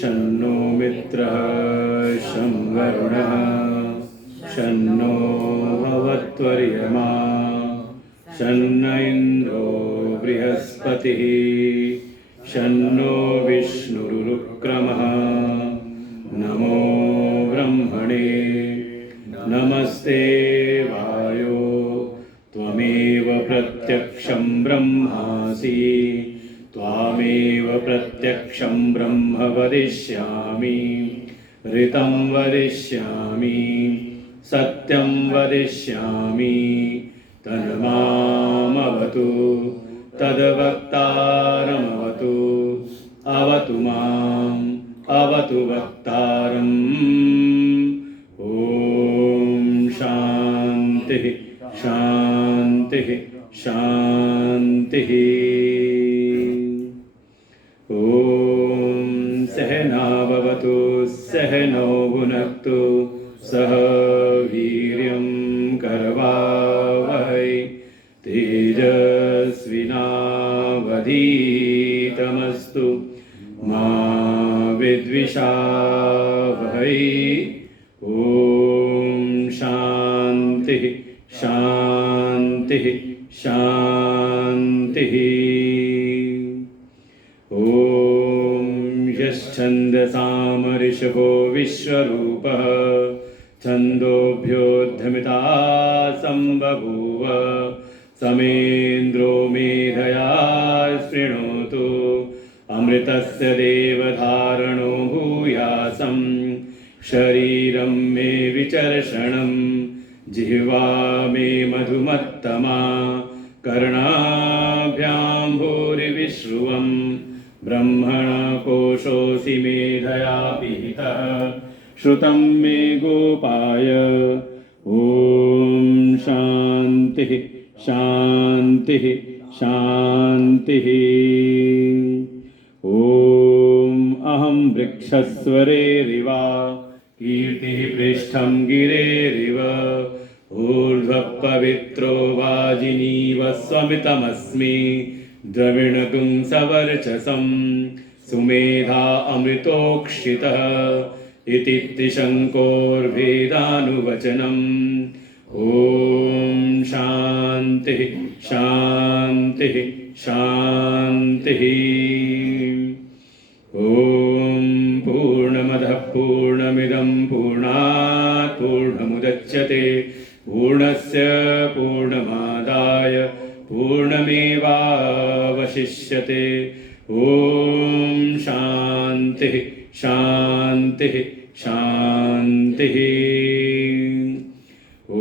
शन्नो मित्रः शं वरुणः शन्नो भवत्वर्यमा शन्न इन्द्रो बृहस्पतिः शन्नो विष्णुरुक्रमः नमो ब्रह्मणे नमस्ते वायो त्वमेव प्रत्यक्षं ब्रह्मासि त्वामेव प्रत्यक्षं ब्रह्म वदिष्यामि ऋतं वदिष्यामि सत्यं वदिष्यामि तन्मामवतु तद्वक्तारमवतु अवतु माम् अवतु वक्तारम् ॐ शान्तिः शान्तिः शान्तिः। ॐ सहना भवतु सहनौ भुनक्तु सह वीर्यं करवावहै तेजस्विनावधीतमस्तु मा विद्विषावहै। ॐ शान्तिः शान्तिः शान्तिः। ॐ यश्छन्दसामऋषभो विश्वरूपः छन्दोभ्योऽध्यमिता सम्बभूव समेन्द्रो मेधया शृणोतु अमृतस्य देवधारणो भूयासं शरीरं मे विचर्षणं जिह्वा मे मधुमत्तमा कर्णाभ्यां भूरिविश्रुवं ब्रह्मणकोशोऽसि मेधया पिहितः श्रुतं मे गोपाय। ॐ शान्तिः शान्तिः शान्तिः। ॐ अहं वृक्षस्वरेरिवा कीर्तिः पृष्ठं गिरेरिव ऊर्ध्वः पवित्रो वाजिनीव स्वमितमस्मि द्रविणपुंसवर्चसं सुमेधा अमृतोक्षितः इति त्रिशङ्कोर्वेदानुवचनम्। ॐ शान्तिः शान्तिः शान्तिः। ॐ पूर्णमदः पूर्णमिदं पूर्णात् पूर्णमुदच्यते पूर्णस्य पूर्णमादाय पूर्णमेवावशिष्यते। ॐ शान्तिः शान्तिः शान्तिः। ॐ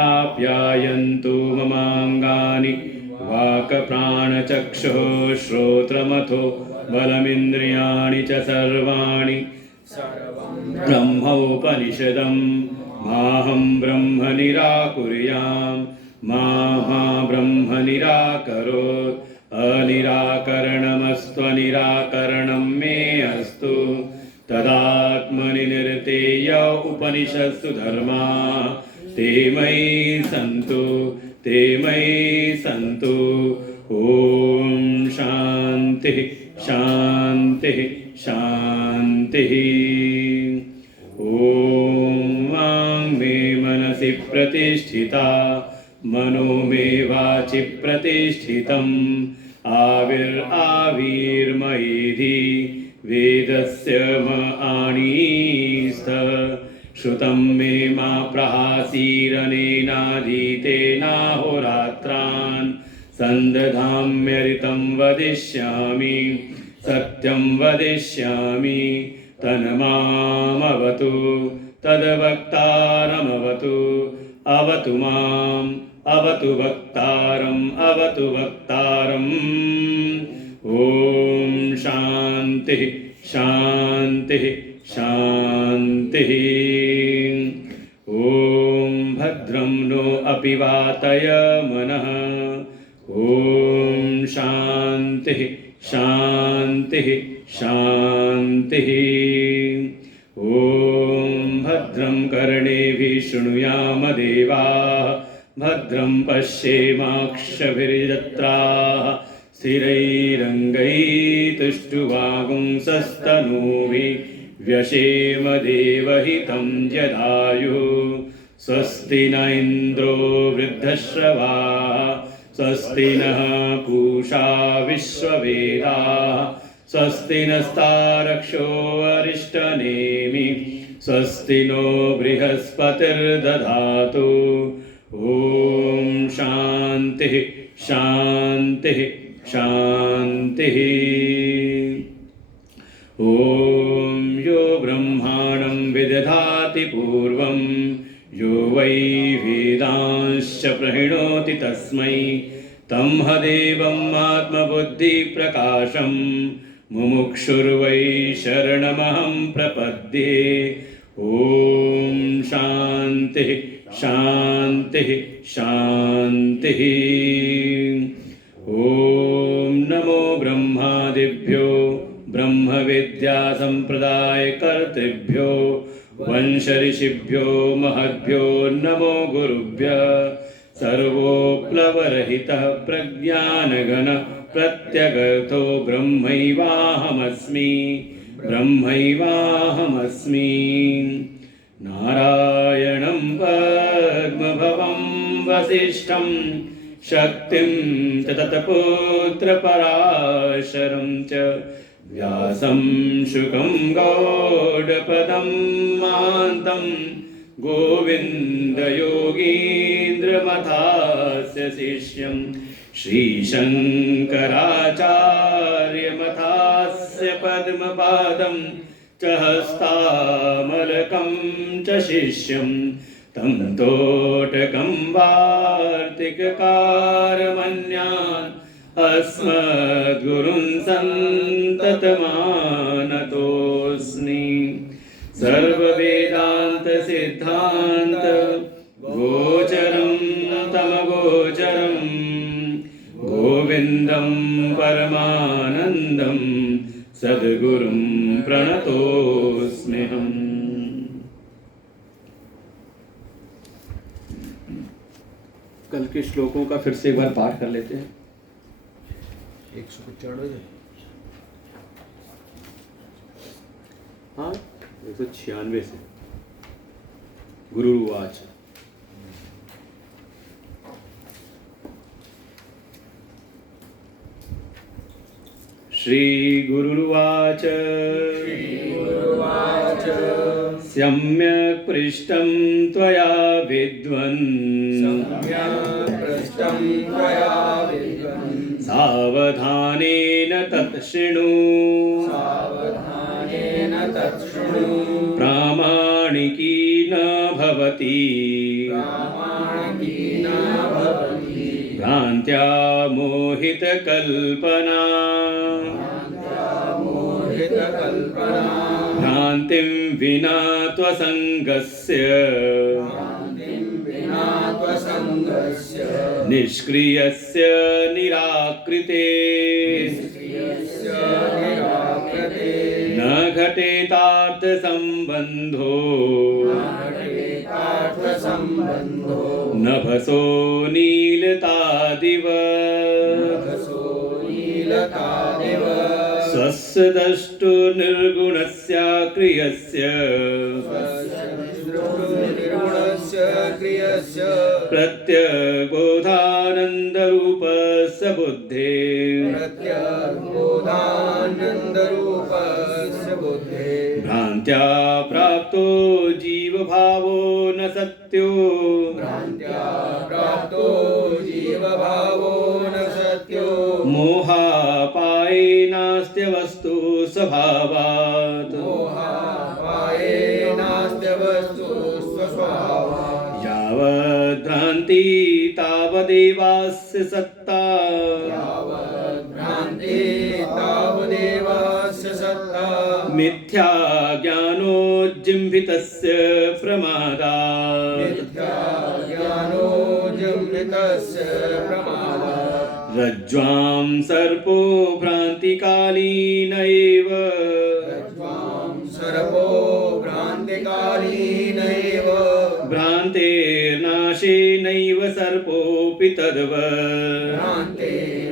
आप्यायन्तु ममाङ्गानि वाक्प्राणचक्षुः श्रोत्रमथो बलमिन्द्रियाणि च सर्वाणि ब्रह्मोपनिषदं माहं ब्रह्म निराकुर्यां मा ब्रह्म निराकरोत् अनिराकरणमस्त्वनिराकरणं मे अस्तु तदात्मनि निर्तेय उपनिषत्सु धर्मा ते मयि सन्तु ते मयि सन्तु। ॐ शान्तिः शान्तिः शान्तिः। ॐ वाङ् मे मनसि प्रतिष्ठिता मनो मे वाचि प्रतिष्ठितम् आविर्मयेधि वेदस्य म आणीस्थ श्रुतं मे मा प्रहासीरनेनाधीतेनाहोरात्रान् सन्दधाम्यरितं वदिष्यामि सत्यं वदिष्यामि तन्मामवतु तद्वक्तारमवतु अवतु माम् अवतु वक्तारम् अवतु वक्तारम् ॐ शान्तिः शान्तिः शान्तिः ॐ भद्रं नो अपि वातय मनः ॐ शान्तिः शान्तिः शान्तिः ॐ भद्रं कर्णेभिः शृणुयाम देवाः भद्रं पश्येमाक्षभिर्यत्राः स्थिरैरङ्गैस्तुष्टुवागुंसस्तनूभिः व्यशेम देवहितं यदायुः स्वस्ति न इन्द्रो वृद्धश्रवाः स्वस्ति नः पूषा विश्ववेदाः स्वस्ति नस्तारक्षो अरिष्टनेमिः स्वस्ति नो बृहस्पतिर्दधातु ॐ शान्तिः शान्तिः शान्तिः ॐ यो ब्रह्माणं विदधाति पूर्वं यो वै वेदांश्च प्रणोति तस्मै तं हदेवम् आत्मबुद्धिप्रकाशं मुमुक्षुर्वै शरणमहं प्रपद्ये ॐ शान्तिः शान्तिः शान्तिः ॐ नमो ब्रह्मादिभ्यो ब्रह्मविद्यासम्प्रदायकर्तृभ्यो वंशऋषिभ्यो महद्भ्यो नमो गुरुभ्यः सर्वोप्लवरहितः प्रज्ञानघन प्रत्यगर्थो ब्रह्मैवाहमस्मि ब्रह्मैवाहमस्मि नारायणं पद्मभवं वसिष्ठं शक्तिं च तत्पुत्रपराशरं च व्यासं शुकं गौडपदं मान्तं गोविन्दयोगीन्द्रमथास्य शिष्यं श्रीशङ्कराचार्यमथास्य पद्मपादं च हस्तामलकं च शिष्यं तं तोटकं वार्तिककारमन्यान् अस्मद्गुरुन् सन्ततमानतोऽस्मि सर्ववेदान्तसिद्धान्त गोचरं तमगोचरं गोविन्दं परमानन्दं सद्गुरुं प्रणतोऽस्म्यहम्। कल के श्लोकों का फिर से एक बार पाठ कर लेते हैं। 195 हाँ 196 से गुरुर्वाच श्री गुरुर्वाच सम्यक् पृष्टं त्वया विद्वन् सावधानेन तत् शृणु प्रामाणिकी न भवति भ्रान्त्या मोहितकल्पना भ्रान्तिं विना त्वसङ्गस्य निष्क्रियस्य निराकृते न घटेतार्थसम्बन्धो नभसो नीलतादिव स्वस्य द्रष्टु निर्गुणस्य क्रियस्य प्रत्यगोधानन्दरूपस्य बुद्धेः प्रत्यगोधानन्दरूपस्य बुद्धेः भ्रान्त्या प्राप्तो जीवभावो न सत्यो भ्रान्त्या प्राप्तो जीवभावो न सत्यो मोहापाये नास्त्यवस्तु स्वभावात् मोहापाये नास्त्यवस्तु स्वभावात् यावद्भ्रान्ति तावदेवास्य सत्ता यावद्भ्रान्ति तावदेवास्य सत्ता मिथ्या ज्ञानोज्जिम्भितस्य प्रमादात् मिथ्या ज्ञानोज्जिम्भितस्य प्रमादात् रज्ज्वां सर्पो भ्रान्तिकालीन एव रज्ज्वां सर्पो भ्रान्तिकालीन एव भ्रान्तेर्नाशेनैव सर्पोऽपि तद्वत् भ्रान्तेर्नाशेनैव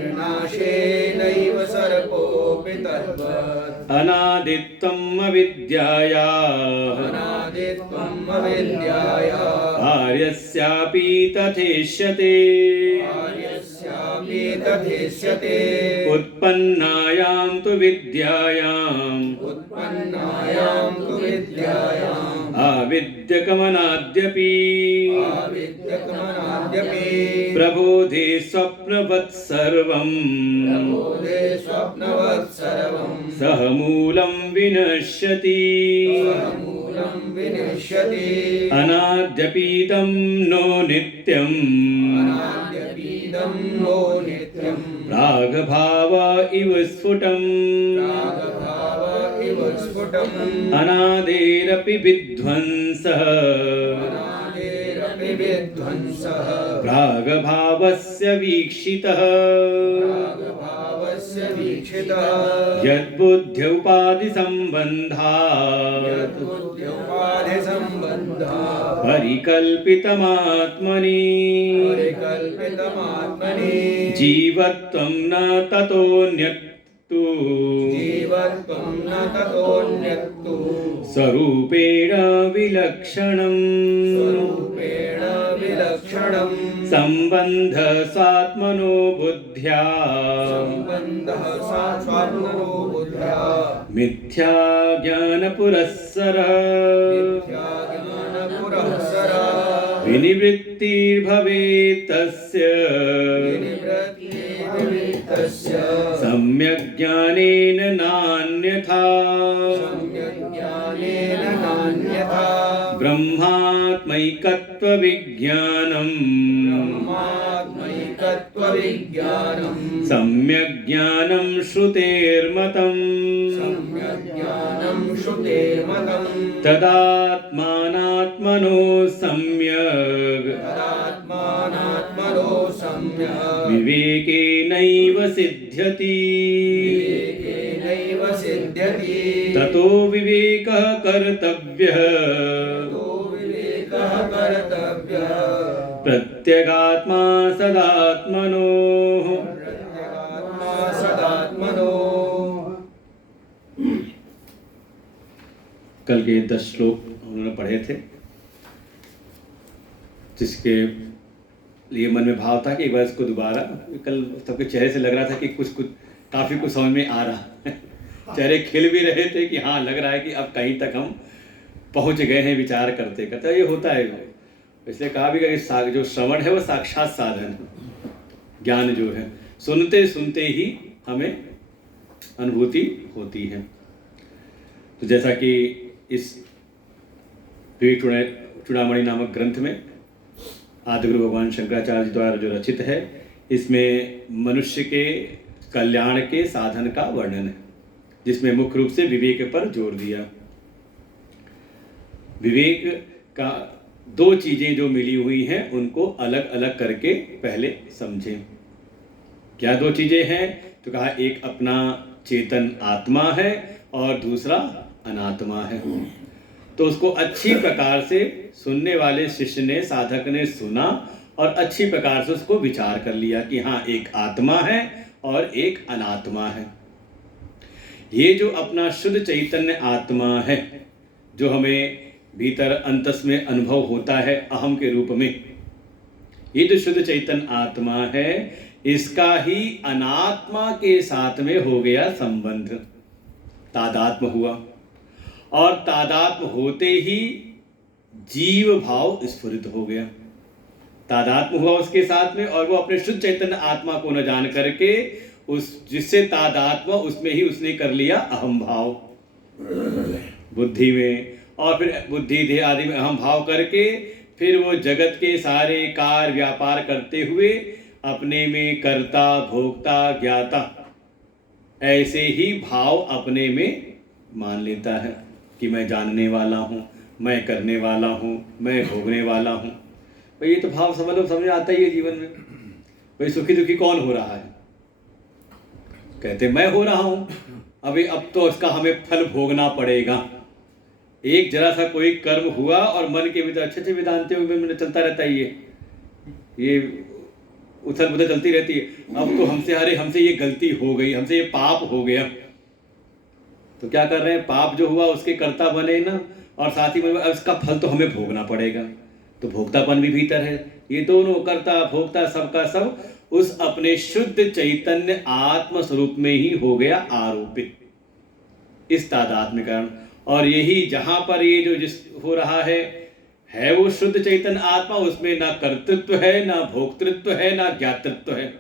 सर्पोऽपि तद्वत् अनादित्वम् अविद्यायाः अनादित्वम् अविद्यायाः कार्यस्यापि तथेष्यते कार्यस्यापि तथेष्यते उत्पन्नायां तु विद्यायाम् उत्पन्नायां तु विद्यायाम् आविद्यकमनाद्यपि आविद्यकमनाद्यपि प्रबोधे स्वप्नवत् सर्वम् प्रबोधे स्वप्नवत् सर्वम् सह मूलं विनश्यति मूलं विनश्यति अनाद्यपीदं नो नित्यम् अनाद्यपीदं नो नित्यम् प्रागभाव इव स्फुटम् प्रागभाव इव स्फुटम् अनादेरपि विध्वंसः अनादिरपि विध्वंसः प्रागभावस्य वीक्षितः प्रागभावस्य वीक्षितः यद्बुद्ध्युपाधिसम्बन्धात् यद्बुद्ध्युपाधिसम्बन्धः परिकल्पितमात्मनि परिकल्पितमात्मनि जीवत्वं न ततोऽन्यत्तु जीवत्वं न ततोऽन्यत्तु स्वरूपेण विलक्षणम् स्वरूपेण विलक्षणम् सम्बन्ध स्वात्मनो बुद्ध्या सम्बन्धः स्वात्मनो बुद्ध्या मिथ्या ज्ञानपुरस्सरः मिथ्या ज्ञानपुरःसरः विनिवृत्तिर्भवेत् तस्य विनिवृत्तिर्भवेत्तस्य सम्यक् ज्ञानेन नान्यथा सम्यग्ज्ञानेन नान्यथा ब्रह्मात्मैकत्वविज्ञानम् ब्रह्मात्मैकत्वविज्ञानम् सम्यक् ज्ञानं श्रुतेर्मतम् सम्यग्ज्ञानं श्रुतेर्मतम् तदात्मानात्मनो सम्यग् तदात्मानात्मनो सम्यक् विवेकेनैव सिद्ध्यति विवेकेनैव सिद्ध्यति ततो विवेकः कर्तव्यः ततो विवेकः कर्तव्यः प्रत्यगात्मा सदात्मनोः प्रत्यगात्मा सदात्मनो। कल के 10 श्लोक उन्होंने पढ़े थे, जिसके लिए मन में भाव था कि एक बार इसको दोबारा, कल सबके चेहरे से लग रहा था कि कुछ काफ़ी कुछ समझ में आ रहा है। चेहरे खिल भी रहे थे कि हाँ, लग रहा है कि अब कहीं तक हम पहुंच गए हैं विचार करते करते। ये होता है, इसलिए कहा भी कि जो श्रवण है वो साक्षात साधन है। ज्ञान जो है सुनते सुनते ही हमें अनुभूति होती है। तो जैसा कि इस विवेक चूड़ामणि नामक ग्रंथ में आदिगुरु भगवान शंकराचार्य जी द्वारा जो रचित है, इसमें मनुष्य के कल्याण के साधन का वर्णन है, जिसमें मुख्य रूप से विवेक पर जोर दिया। विवेक का 2 चीज़ें जो मिली हुई हैं उनको अलग अलग करके पहले समझें। क्या 2 चीज़ें हैं? तो कहा एक अपना चेतन आत्मा है और दूसरा अनात्मा है। तो उसको अच्छी प्रकार से सुनने वाले शिष्य ने, साधक ने सुना और अच्छी प्रकार से उसको विचार कर लिया कि हाँ, एक आत्मा है और एक अनात्मा है। ये जो अपना शुद्ध चैतन्य आत्मा है, जो हमें भीतर अंतस में अनुभव होता है अहम के रूप में, ये जो शुद्ध चैतन्य आत्मा है, इसका ही अनात्मा के साथ में हो गया संबंध, तादात्म हुआ, और तादात्म होते ही जीव भाव स्फुरित हो गया। तादात्म हुआ उसके साथ में, और वो अपने शुद्ध चैतन्य आत्मा को न जान करके उस जिससे तादात्म, उसमें ही उसने कर लिया अहम भाव बुद्धि में, और फिर बुद्धि देह आदि में अहम भाव करके फिर वो जगत के सारे कार्य व्यापार करते हुए अपने में कर्ता भोक्ता ज्ञाता ऐसे ही भाव अपने में मान लेता है कि मैं जानने वाला हूँ, मैं करने वाला हूँ, मैं भोगने वाला हूँ। भाई ये तो भाव समझ आता ही है जीवन में। भाई सुखी दुखी कौन हो रहा है? कहते मैं हो रहा हूँ। अभी अब तो इसका हमें फल भोगना पड़ेगा। एक जरा सा कोई कर्म हुआ और मन के भीतर अच्छे वेदांत में चलता रहता है, ये उथल पुथल चलती रहती है। अब तो हमसे ये गलती हो गई, हमसे ये पाप हो गया, तो क्या कर रहे हैं? पाप जो हुआ उसके कर्ता बने ना, और साथ ही में उसका फल तो हमें भोगना पड़ेगा। तो भोक्तापन भी भीतर है। ये दोनों कर्ता भोक्ता सबका सब उस अपने शुद्ध चैतन्य आत्म स्वरूप में ही हो गया आरोपित, इस तादात्म्य कारण। और यही जहां पर ये जो जिस हो रहा है वो शुद्ध चैतन्य आत्मा, उसमें ना कर्तृत्व है, ना भोक्तृत्व है, ना ज्ञातृत्व है,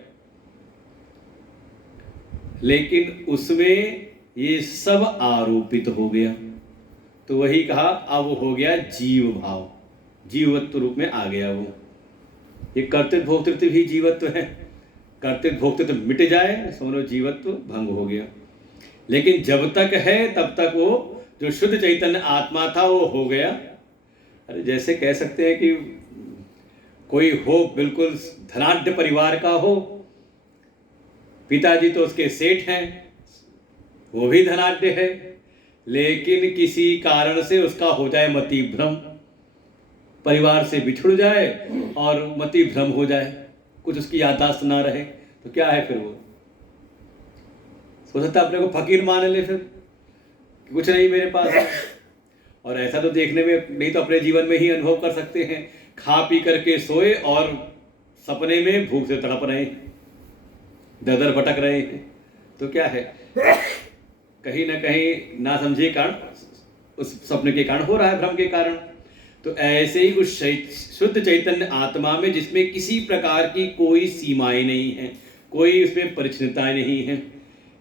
लेकिन उसमें ये सब आरोपित हो गया। तो वही कहा, अब वो हो गया जीव भाव, जीवत्व रूप में आ गया वो। ये कर्तृत्व भोक्तृत्व ही जीवत्व है। कर्तृत्व भोक्तृत्व मिट जाए, समझो जीवत्व भंग हो गया। लेकिन जब तक है तब तक वो जो शुद्ध चैतन्य आत्मा था वो हो गया। अरे जैसे कह सकते हैं कि कोई हो बिल्कुल धनाढ्य परिवार का हो, पिताजी तो उसके सेठ हैं, वो भी धनाढ्य है, लेकिन किसी कारण से उसका हो जाए मति भ्रम, परिवार से बिछुड़ जाए और मति भ्रम हो जाए, कुछ उसकी याददाश्त ना रहे, तो क्या है फिर? वो हो सकता है अपने को फकीर मान ले, फिर कुछ नहीं मेरे पास है। और ऐसा तो देखने में नहीं तो अपने जीवन में ही अनुभव कर सकते हैं। खा पी करके सोए और सपने में भूख से तड़प रहे हैं, दर भटक रहे हैं, तो क्या है? कहीं ना कहीं ना समझे कारण उस सपने के कारण हो रहा है, भ्रम के कारण। तो ऐसे ही उस शुद्ध चैतन्य आत्मा में, जिसमें किसी प्रकार की कोई सीमाएं नहीं है, कोई उसमें परिच्छिन्नताएं नहीं है,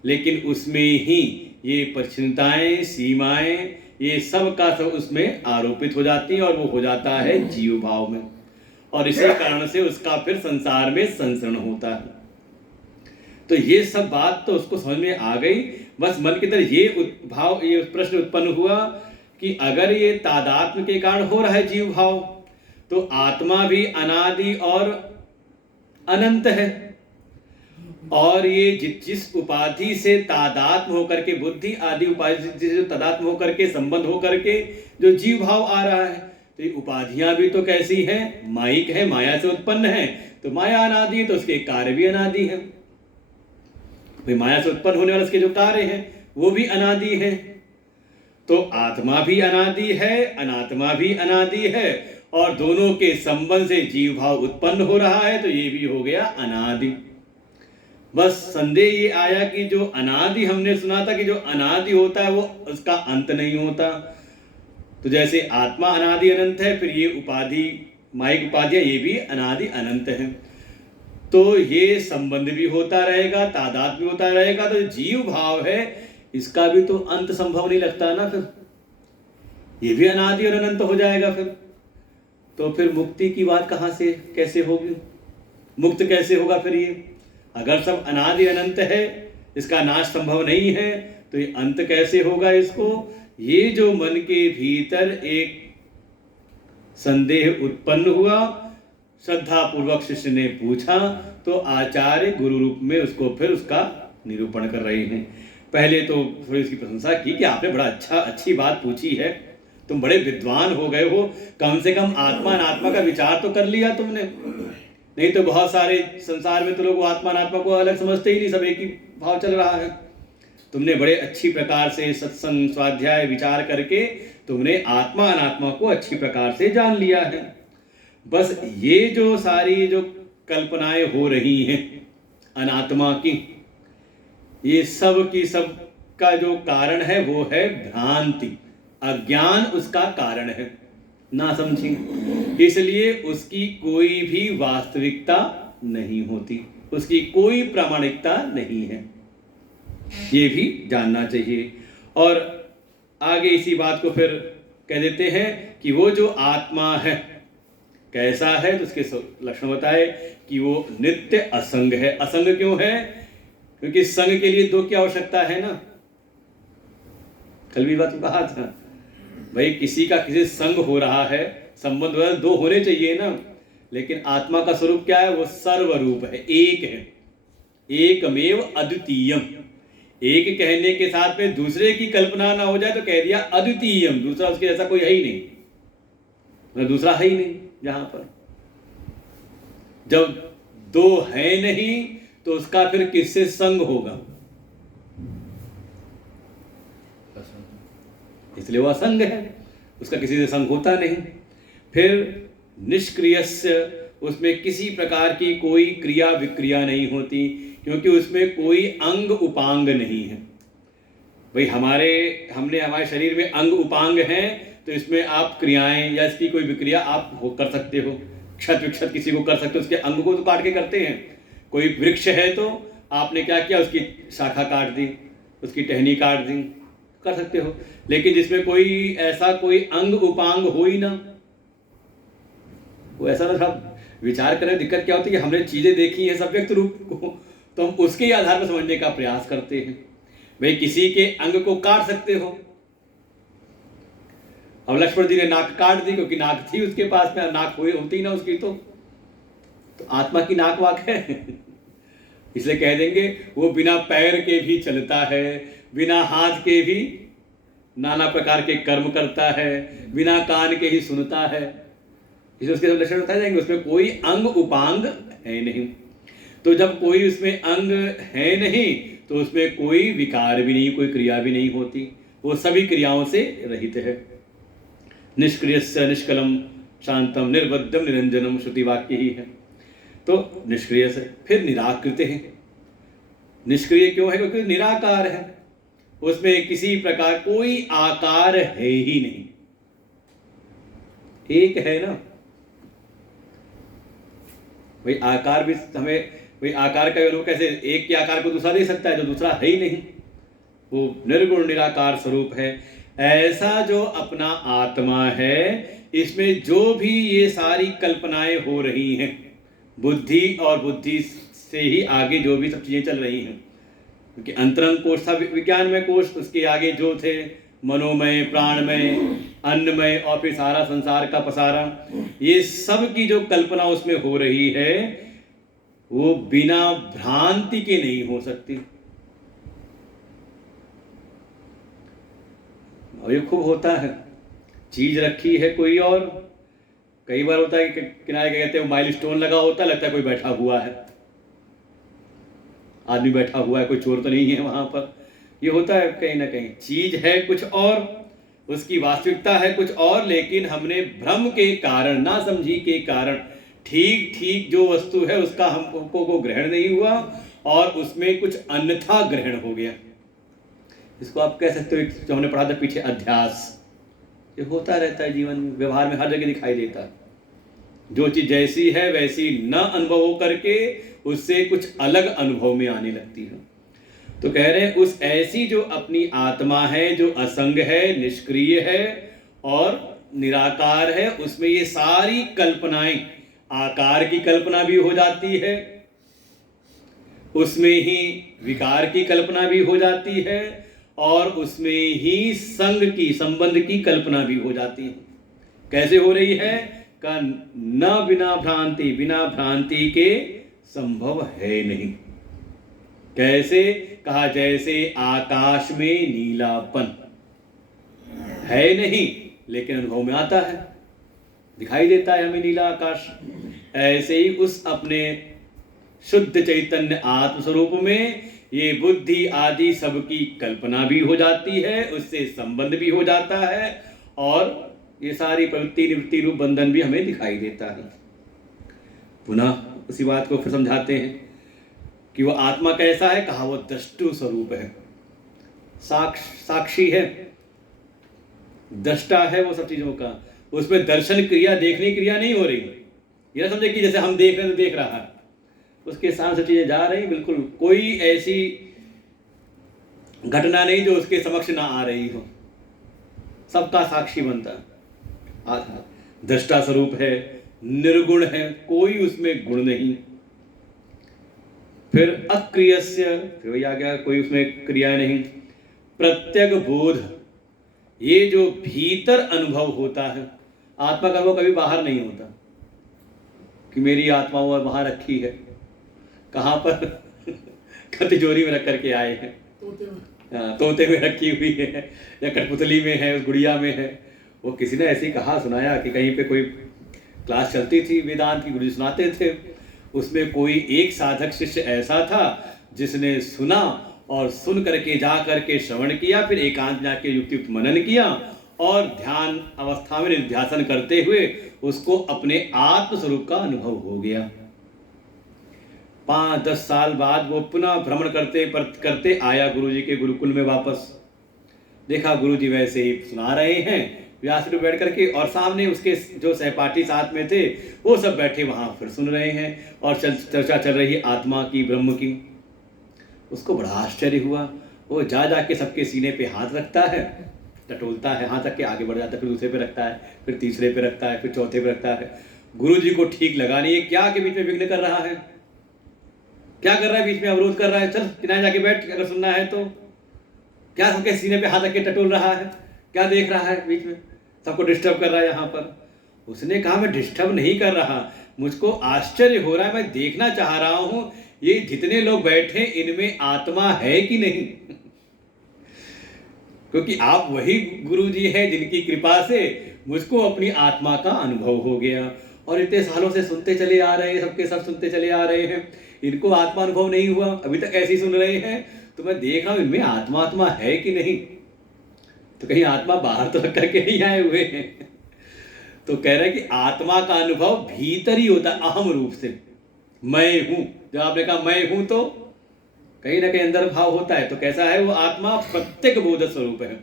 लेकिन उसमें ही ये परिच्छिन्नताएं सीमाएं ये सब का सब उसमें आरोपित हो जाती हैं, और वो हो जाता है जीव भाव में, और इसी कारण से उसका फिर संसार में संसरण होता है। तो ये सब बात तो उसको समझ में आ गई। बस मन की तरह ये प्रश्न उत्पन्न हुआ कि अगर ये तादात्म्य के कारण हो रहा है जीव भाव, तो आत्मा भी अनादि और अनंत है, और ये जिस उपाधि से तादात्म्य होकर के, बुद्धि आदि उपाधि से तादात्म्य होकर के, संबंध होकर के जो जीव भाव आ रहा है, तो ये उपाधियां भी तो कैसी हैं? माइक है, माया से उत्पन्न है। तो माया अनादि है, तो उसके कार्य भी अनादि है। भाई माया से उत्पन्न होने वाले उसके जो कार्य हैं वो भी अनादि हैं। तो आत्मा भी अनादि है, अनात्मा भी अनादि है, और दोनों के संबंध से जीव भाव उत्पन्न हो रहा है, तो ये भी हो गया अनादि। बस संदेह ये आया कि जो अनादि हमने सुना था कि जो अनादि होता है वो उसका अंत नहीं होता। तो जैसे आत्मा अनादि अनंत है, फिर ये उपाधि माइक उपाधियां ये भी अनादि अनंत है, तो ये संबंध भी होता रहेगा, तादाद भी होता रहेगा। तो जीव भाव है, इसका भी तो अंत संभव नहीं लगता ना, फिर ये भी अनादि और अनंत हो जाएगा। फिर फिर मुक्ति की बात कहाँ से कैसे होगी? मुक्त कैसे होगा फिर ये? अगर सब अनादि अनंत है, इसका नाश संभव नहीं है, तो ये अंत कैसे होगा इसको? ये जो मन के भीतर एक संदेह उत्पन्न हुआ, श्रद्धा पूर्वक शिष्य ने पूछा, तो आचार्य गुरु रूप में उसको फिर उसका निरूपण कर रहे हैं। पहले तो थोड़ी उसकी प्रशंसा की कि आपने बड़ा अच्छी बात पूछी है, तुम बड़े विद्वान हो गए हो, कम से कम आत्मा अनात्मा का विचार तो कर लिया तुमने। नहीं तो बहुत सारे संसार में तो लोग आत्मा अनात्मा को अलग समझते ही नहीं, सब एक ही भाव चल रहा है। तुमने बड़े अच्छी प्रकार से सत्संग स्वाध्याय विचार करके तुमने आत्मा अनात्मा को अच्छी प्रकार से जान लिया है। बस ये जो सारी जो कल्पनाएं हो रही हैं अनात्मा की, ये सब की सब का जो कारण है वो है भ्रांति, अज्ञान उसका कारण है, ना समझी। इसलिए उसकी कोई भी वास्तविकता नहीं होती, उसकी कोई प्रामाणिकता नहीं है, ये भी जानना चाहिए। और आगे इसी बात को फिर कह देते हैं कि वो जो आत्मा है कैसा है, तो उसके लक्षण बताए कि वो नित्य असंग है। असंग क्यों है? क्योंकि संग के लिए दो की आवश्यकता है ना, कल भी बात कहा था भाई, किसी का किसी संग हो रहा है, संबंध हो रहा है, दो होने चाहिए ना। लेकिन आत्मा का स्वरूप क्या है? वो सर्वरूप है, एक है, एकमेव अद्वितीयम। एक कहने के साथ में दूसरे की कल्पना ना हो जाए तो कह दिया अद्वितीयम, दूसरा उसके जैसा कोई है ही नहीं, दूसरा है ही नहीं। जहां पर जब दो है नहीं तो उसका फिर किससे संग होगा? इसलिए वह असंग है, उसका किसी से संग होता नहीं। फिर निष्क्रियस्य, उसमें किसी प्रकार की कोई क्रिया विक्रिया नहीं होती, क्योंकि उसमें कोई अंग उपांग नहीं है। भाई हमने हमारे शरीर में अंग उपांग हैं, तो इसमें आप क्रियाएं या इसकी कोई विक्रिया आप कर सकते हो। क्षत विक्षत किसी को कर सकते हो, उसके अंग को तो काट के करते हैं। कोई वृक्ष है तो आपने क्या किया, उसकी शाखा काट दी, उसकी टहनी काट दी, कर सकते हो। लेकिन जिसमें कोई ऐसा कोई अंग उपांग हो ही ना, वो ऐसा ना, सब विचार करें दिक्कत क्या होती है कि हमने चीजें देखी हैं सब व्यक्त रूप को, तो हम उसके ही आधार पर समझने का प्रयास करते हैं। भाई किसी के अंग को काट सकते हो, अब लक्ष्मण जी ने नाक काट दी क्योंकि नाक थी उसके पास में, नाक होती ना उसकी, तो आत्मा की नाक वाक है इसलिए कह देंगे वो बिना पैर के भी चलता है, बिना हाथ के भी नाना प्रकार के कर्म करता है, बिना कान के ही सुनता है। इसलिए उसके लक्षण बताए जाएंगे, उसमें कोई अंग उपांग है नहीं। तो जब कोई उसमें अंग है नहीं तो उसमें कोई विकार भी नहीं, कोई क्रिया भी नहीं होती, वो सभी क्रियाओं से रहित है। निष्क्रियस्य निष्कलम शांतम निर्बद्धम निरंजनम, श्रुति वाक्य ही है। तो निष्क्रिय से फिर निराकृत है। निष्क्रिय क्यों है? क्योंकि निराकार है, उसमें किसी प्रकार कोई आकार है ही नहीं, एक है ना भाई। आकार भी हमें भाई आकार का अनुभव कैसे, एक के आकार को दूसरा दे सकता है जो दूसरा है ही नहीं, वो निर्गुण निराकार स्वरूप है। ऐसा जो अपना आत्मा है, इसमें जो भी ये सारी कल्पनाएं हो रही हैं, बुद्धि और बुद्धि से ही आगे जो भी सब चीजें चल रही हैं, क्योंकि अंतरंग कोश था विज्ञानमय कोश, उसके आगे जो थे मनोमय, प्राणमय, अन्नमय और फिर सारा संसार का पसारा, ये सब की जो कल्पना उसमें हो रही है वो बिना भ्रांति के नहीं हो सकती। और ये खूब होता है, चीज रखी है कोई और, कई बार होता है कि किनारे कहते हैं माइलस्टोन लगा होता है, लगता है कोई बैठा हुआ है, आदमी बैठा हुआ है, कोई चोर तो नहीं है वहां पर। ये होता है कहीं ना कहीं, चीज है कुछ और, उसकी वास्तविकता है कुछ और, लेकिन हमने भ्रम के कारण, ना समझी के कारण ठीक ठीक जो वस्तु है उसका हमको को ग्रहण नहीं हुआ और उसमें कुछ अन्यथा ग्रहण हो गया। इसको आप कह सकते हो, जो हमने पढ़ा था पीछे, अध्यास। ये होता रहता है जीवन में, व्यवहार में हर जगह दिखाई देता है। जो चीज जैसी है वैसी न अनुभव हो करके उससे कुछ अलग अनुभव में आने लगती है। तो कह रहे हैं उस ऐसी जो अपनी आत्मा है, जो असंग है, निष्क्रिय है और निराकार है, उसमें ये सारी कल्पनाएं, आकार की कल्पना भी हो जाती है, उसमें ही विकार की कल्पना भी हो जाती है और उसमें ही संग की, संबंध की कल्पना भी हो जाती है। कैसे हो रही है? का न बिना भ्रांति, बिना भ्रांति के संभव है नहीं। कैसे? कहा जैसे आकाश में नीलापन है नहीं लेकिन अनुभव में आता है, दिखाई देता है हमें नीला आकाश, ऐसे ही उस अपने शुद्ध चैतन्य आत्म स्वरूप में ये बुद्धि आदि सबकी कल्पना भी हो जाती है, उससे संबंध भी हो जाता है और ये सारी प्रवृत्ति निवृत्ति रूप बंधन भी हमें दिखाई देता है। पुनः उसी बात को फिर समझाते हैं कि वो आत्मा कैसा है। कहा वो द्रष्टु स्वरूप है, साक्षी है, दृष्टा है वो सब चीजों का। उसमें दर्शन क्रिया, देखने क्रिया नहीं हो रही। ये ना समझे कि जैसे हम देख रहे हैं तो देख रहा है, उसके साथ सब चीजें जा रही। बिल्कुल कोई ऐसी घटना नहीं जो उसके समक्ष ना आ रही हो, सबका साक्षी बनता है। दृष्टा स्वरूप है, निर्गुण है, कोई उसमें गुण नहीं। फिर अक्रियस्य, फिर वही आ गया, कोई उसमें क्रिया नहीं। प्रत्यग बोध, ये जो भीतर अनुभव होता है, आत्मा का अनुभव कभी बाहर नहीं होता कि मेरी आत्मा वो वहां रखी है। कहाँ पर? तिजोरी में रख करके आए हैं, तोते में रखी हुई है, या कठपुतली में है, उस गुड़िया में है। वो किसी ने ऐसे ही कहा, सुनाया कि कहीं पे कोई क्लास चलती थी, वेदांत की गुरुजी सुनाते थे, उसमें कोई एक साधक शिष्य ऐसा था जिसने सुना और सुन करके जा करके श्रवण किया, फिर एकांत जाके युक्ति मनन किया और ध्यान अवस्था में निध्यासन करते हुए उसको अपने आत्म स्वरूप का अनुभव हो गया। 5-10 साल बाद वो पुनः भ्रमण करते आया गुरुजी के गुरुकुल में वापस। देखा गुरुजी वैसे ही सुना रहे हैं व्यास पे बैठ करके, और सामने उसके जो सहपाठी साथ में थे वो सब बैठे वहां फिर सुन रहे हैं, और चर्चा चल रही है आत्मा की, ब्रह्म की। उसको बड़ा आश्चर्य हुआ। वो जाके सबके सीने पे हाथ रखता है, टटोलता है, हाथ रख के आगे बढ़ जाता है, फिर दूसरे पे रखता है, फिर तीसरे पे रखता है, फिर चौथे पे रखता है। गुरुजी को ठीक लगा नहीं, क्या के बीच में विघ्न कर रहा है, क्या कर रहा है, बीच में अवरोध कर रहा है, चल किनारे जाके बैठ अगर सुनना है तो। क्या सबके सीने पे हाथ रख के टटोल रहा है, क्या देख रहा है बीच में, सबको डिस्टर्ब कर रहा है यहाँ पर। उसने कहा मैं डिस्टर्ब नहीं कर रहा, मुझको आश्चर्य हो रहा है, मैं देखना चाह रहा हूँ ये जितने लोग बैठे इनमें आत्मा है कि नहीं। क्योंकि आप वही गुरुजी हैं जिनकी कृपा से मुझको अपनी आत्मा का अनुभव हो गया, और इतने सालों से सुनते चले आ रहे हैं, सबके सब सुनते चले आ रहे हैं, इनको आत्मा अनुभव नहीं हुआ, अभी तक ऐसे ही सुन रहे हैं। तो मैं देख रहा हूं इनमें आत्मा है कि नहीं, तो कहीं आत्मा बाहर तो रख करके नहीं आए हुए हैं। तो कह रहे हैं कि आत्मा का अनुभव भीतर ही होता है, अहम रूप से। मैं हूं, जब आपने कहा मैं हूं तो कहीं ना कहीं अंदर भाव होता है। तो कैसा है वो आत्मा? प्रत्येक बोध स्वरूप है,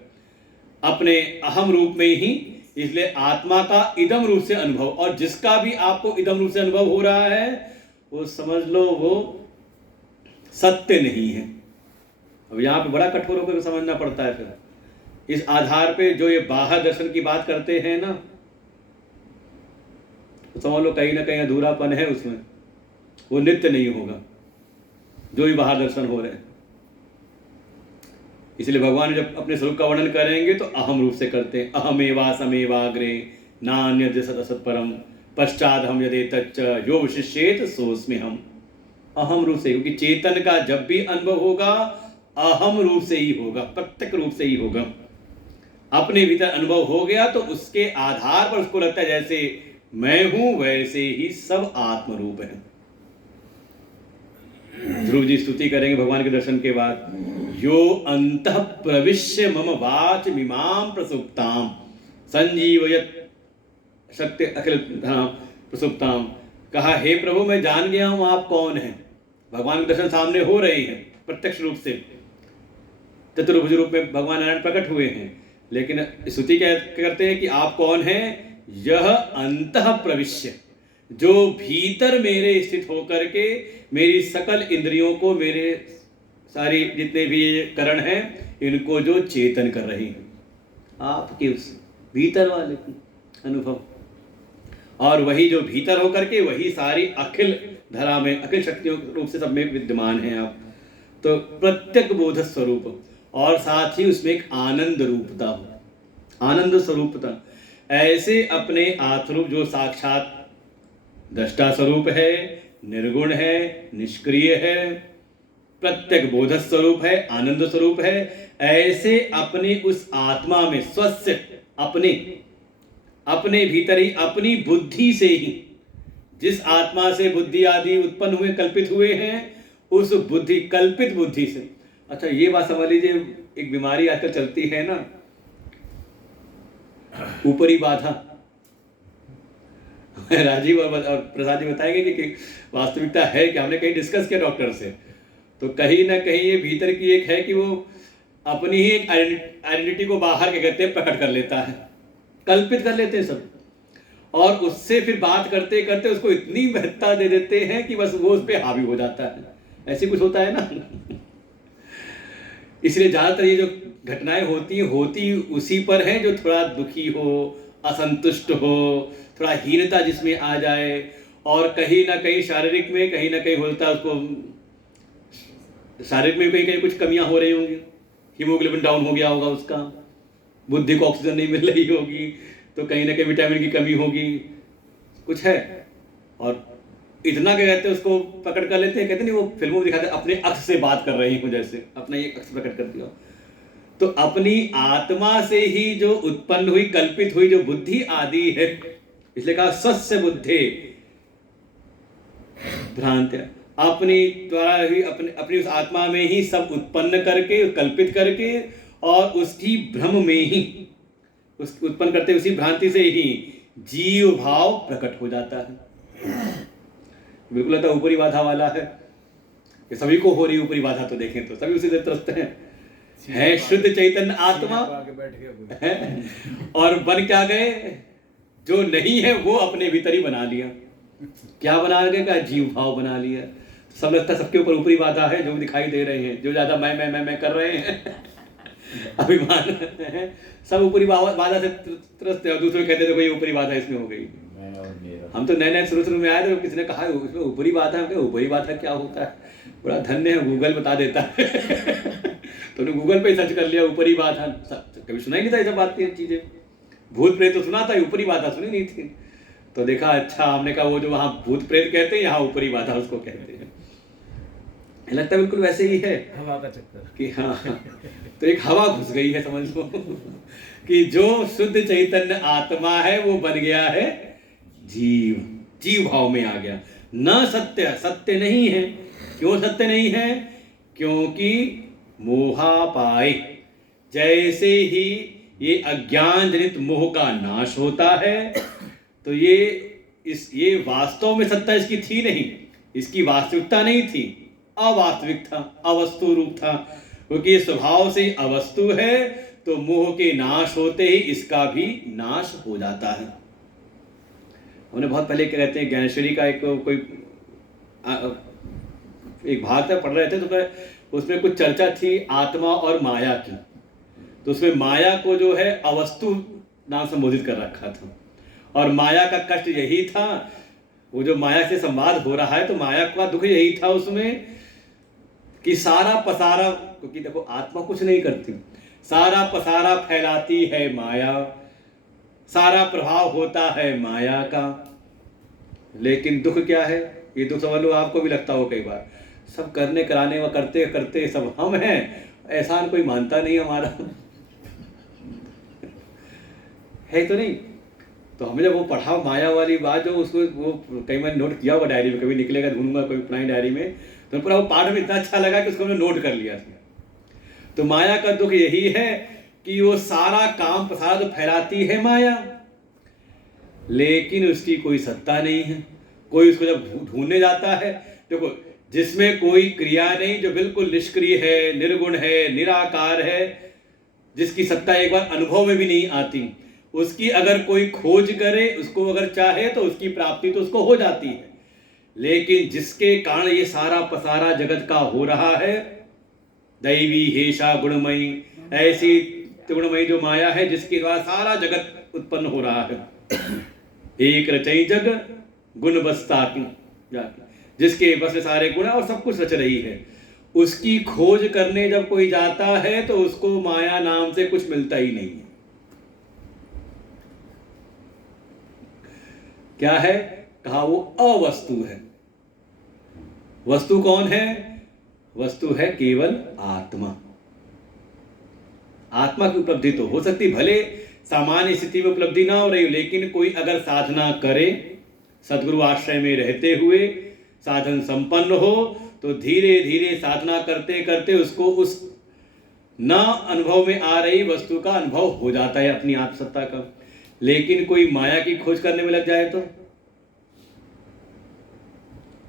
अपने अहम रूप में ही। इसलिए आत्मा का इदम रूप से अनुभव, और जिसका भी आपको इदम रूप से अनुभव हो रहा है वो समझ लो वो सत्य नहीं है। अब यहाँ पे बड़ा कठोर होकर समझना पड़ता है। फिर इस आधार पे जो ये बाह्य दर्शन की बात करते हैं ना, तो समझ लो कहीं ना कहीं अधूरापन है उसमें, वो नित्य नहीं होगा जो भी बाहर दर्शन हो रहे हैं। इसलिए भगवान जब अपने स्वरूप का वर्णन करेंगे तो अहम रूप से करते हैं। अहमेवा समेवाग्रे नान्यद् सत परम पश्चात हम यदि तच्च यो विशिष्येत सोस्मि हम। अहम रूप से, क्योंकि चेतन का जब भी अनुभव होगा अहम रूप से ही होगा, प्रत्यक्ष रूप से ही होगा। अपने भीतर अनुभव हो गया तो उसके आधार पर उसको लगता है जैसे मैं हूं वैसे ही सब आत्म रूप है। ध्रुव जी स्तुति करेंगे भगवान के दर्शन के बाद। यो अंतः प्रविश्य मम वाच मिमां प्रसुप्ताम संजीवयत शक्ति अखिल प्रसुप्ताम। कहा हे प्रभु मैं जान गया हूं आप कौन हैं। भगवान के दर्शन सामने हो रहे हैं प्रत्यक्ष रूप से, चतुर्भुज रूप में भगवान नारायण प्रकट हुए हैं, लेकिन स्तुति क्या करते हैं कि आप कौन हैं? यह अंतः प्रविश्य, जो भीतर मेरे स्थित होकर के मेरी सकल इंद्रियों को, मेरे सारी जितने भी करण हैं इनको जो चेतन कर रही हैं, आपके उस भीतर वाले अनुभव। और वही जो भीतर होकर के वही सारी अखिल धरा में, अखिल शक्तियों के रूप से सब में विद्यमान हैं आप। तो प्रत्येक बोध स्वरूप, और साथ ही उसमें एक आनंद रूपता हो, आनंद स्वरूपता। ऐसे अपने आत्मरूप जो साक्षात दृष्टा स्वरूप है, निर्गुण है, निष्क्रिय है, प्रत्येक बोध स्वरूप है, आनंद स्वरूप है, ऐसे अपने उस आत्मा में स्वस्य अपने भीतर ही अपनी बुद्धि से ही, जिस आत्मा से बुद्धि आदि उत्पन्न हुए, कल्पित हुए हैं, उस बुद्धि, कल्पित बुद्धि से। अच्छा ये बात समझ लीजिए, एक बीमारी आजकल चलती है ना, ऊपरी बाधा। राजीव और प्रसाद जी बताएंगे कि वास्तविकता है कि हमने कहीं डिस्कस किया डॉक्टर से, तो कहीं ना कहीं ये भीतर की एक है कि वो अपनी ही एक आइडेंटिटी को बाहर क्या कहते हैं प्रकट कर लेता है, कल्पित कर लेते हैं सब, और उससे फिर बात करते करते उसको इतनी महत्ता दे देते हैं कि बस वो उस पर हावी हो जाता है। ऐसे कुछ होता है ना। इसलिए ज़्यादातर ये जो घटनाएं होती उसी पर हैं जो थोड़ा दुखी हो, असंतुष्ट हो, थोड़ा हीनता जिसमें आ जाए, और कहीं ना कहीं शारीरिक में कहीं ना कहीं होता है उसको, शारीरिक में कहीं कहीं कुछ कमियां हो रही होंगी, हीमोग्लोबिन डाउन हो गया होगा उसका, बुद्धि को ऑक्सीजन नहीं मिल रही होगी, तो कहीं ना कहीं विटामिन की कमी होगी, कुछ है। और इतना क्या कहते हैं उसको पकड़ कर लेते हैं, कहते नहीं वो फिल्मों में दिखाते हैं अपने अक्स से बात कर रही हूँ, जैसे अपना एक अक्स प्रकट कर दिया। तो अपनी आत्मा से ही जो उत्पन्न हुई कल्पित हुई जो बुद्धि आदि है, इसलिए कहा सस्य बुद्धि भ्रांति, अपनी द्वारा ही अपनी उस आत्मा में ही सब उत्पन्न करके कल्पित करके और उसकी भ्रम में ही उस उत्पन्न करते उसी भ्रांति से ही जीव भाव प्रकट हो जाता है। बिल्कुल आता ऊपरी बाधा वाला है कि सभी को हो रही ऊपरी बाधा, तो देखें तो सभी उसी से त्रस्त है शुद्ध चैतन्य आत्मा है, और बन क्या गए, जो नहीं है वो अपने भीतर ही बना लिया। क्या बना गए, क्या जीव भाव बना लिया। सब लगता है सबके ऊपर ऊपरी बाधा है, जो दिखाई दे रहे हैं, जो ज्यादा मैं कर रहे हैं अभिमान है, सब ऊपरी बाधा से त्रस्त है, और दूसरे कहते थे कोई ऊपरी बाधा इसमें हो गई। हम तो नए शुरू में आए थे, किसी ने कहा उसमें ऊपरी बाधा है, ऊपरी बाधा क्या होता है, बड़ा धन्य है गूगल बता देता है। तो गूगल पे सर्च कर लिया ऊपरी बाधा, कभी सुना ही नहीं था ये सब बात की चीजें। भूत प्रेत तो सुना था, ऊपरी बाधा सुनी नहीं थी। तो देखा अच्छा, हमने कहा वो जो वहां भूत प्रेत कहते हैं यहाँ ऊपरी बाधा उसको कहते हैं। लगता है बिल्कुल वैसे ही है, हवा का चक्कर कि हाँ, तो एक हवा घुस गई है समझ लो, कि जो शुद्ध चैतन्य आत्मा है वो बन गया है जीव भाव में आ गया। न सत्य नहीं है। क्यों सत्य नहीं है? क्योंकि मोहापाय, जैसे ही ये अज्ञान जनित मोह का नाश होता है, तो ये वास्तव में सत्ता इसकी थी नहीं, इसकी वास्तविकता नहीं थी, अवास्तविक था, अवस्तु रूप था। क्योंकि ये स्वभाव से अवस्तु है, तो मोह के नाश होते ही इसका भी नाश हो जाता है। हमने बहुत पहले क्या कहते हैं ज्ञानेश्वरी का एक भाग था, पढ़ रहे थे, तो उसमें कुछ चर्चा थी आत्मा और माया की। तो उसमें माया को जो है अवस्तु नाम संबोधित कर रखा था, और माया का कष्ट यही था, वो जो माया से संवाद हो रहा है, तो माया का दुख यही था उसमें कि सारा पसारा, क्योंकि देखो आत्मा कुछ नहीं करती, सारा पसारा फैलाती है माया, सारा प्रभाव होता है माया का। लेकिन दुख क्या है? ये दुख समझ लो, आपको भी लगता हो कई बार, सब करने कराने व करते करते सब हम हैं, एहसान कोई मानता नहीं हमारा है तो नहीं। तो हमें जब वो पढ़ा माया वाली बात, जो उसको वो कई बार नोट किया हुआ डायरी में, कभी निकलेगा ढूंढूंगा कोई पुरानी डायरी में, तो पूरा वो पाठ में इतना अच्छा लगा कि उसको हमने नोट कर लिया। तो माया का दुख यही है कि वो सारा काम प्रसाद फैलाती है माया, लेकिन उसकी कोई सत्ता नहीं है। कोई उसको जब ढूंढने जाता है, देखो जिसमें कोई क्रिया नहीं, जो बिल्कुल निष्क्रिय है, निर्गुण है, निराकार है, जिसकी सत्ता एक बार अनुभव में भी नहीं आती, उसकी अगर कोई खोज करे, उसको अगर चाहे, तो उसकी प्राप्ति तो उसको हो जाती है। लेकिन जिसके कारण ये सारा पसारा जगत का हो रहा है, दैवी हेषा गुणमयी, ऐसी गुणमयी जो माया है, जिसके द्वारा सारा जगत उत्पन्न हो रहा है। एक रचई जग गुण बसता की, जिसके बस सारे गुण और सब कुछ रच रही है, उसकी खोज करने जब कोई जाता है, तो उसको माया नाम से कुछ मिलता ही नहीं है। क्या है? कहा वो अवस्तु है। वस्तु कौन है? वस्तु है केवल आत्मा। आत्मा की उपलब्धि तो हो सकती, भले सामान्य स्थिति में उपलब्धि ना हो रही हो, लेकिन कोई अगर साधना करे, सदगुरु आश्रय में रहते हुए साधन संपन्न हो, तो धीरे धीरे साधना करते करते उसको उस न अनुभव में आ रही वस्तु का अनुभव हो जाता है, अपनी आत्मसत्ता का। लेकिन कोई माया की खोज करने में लग जाए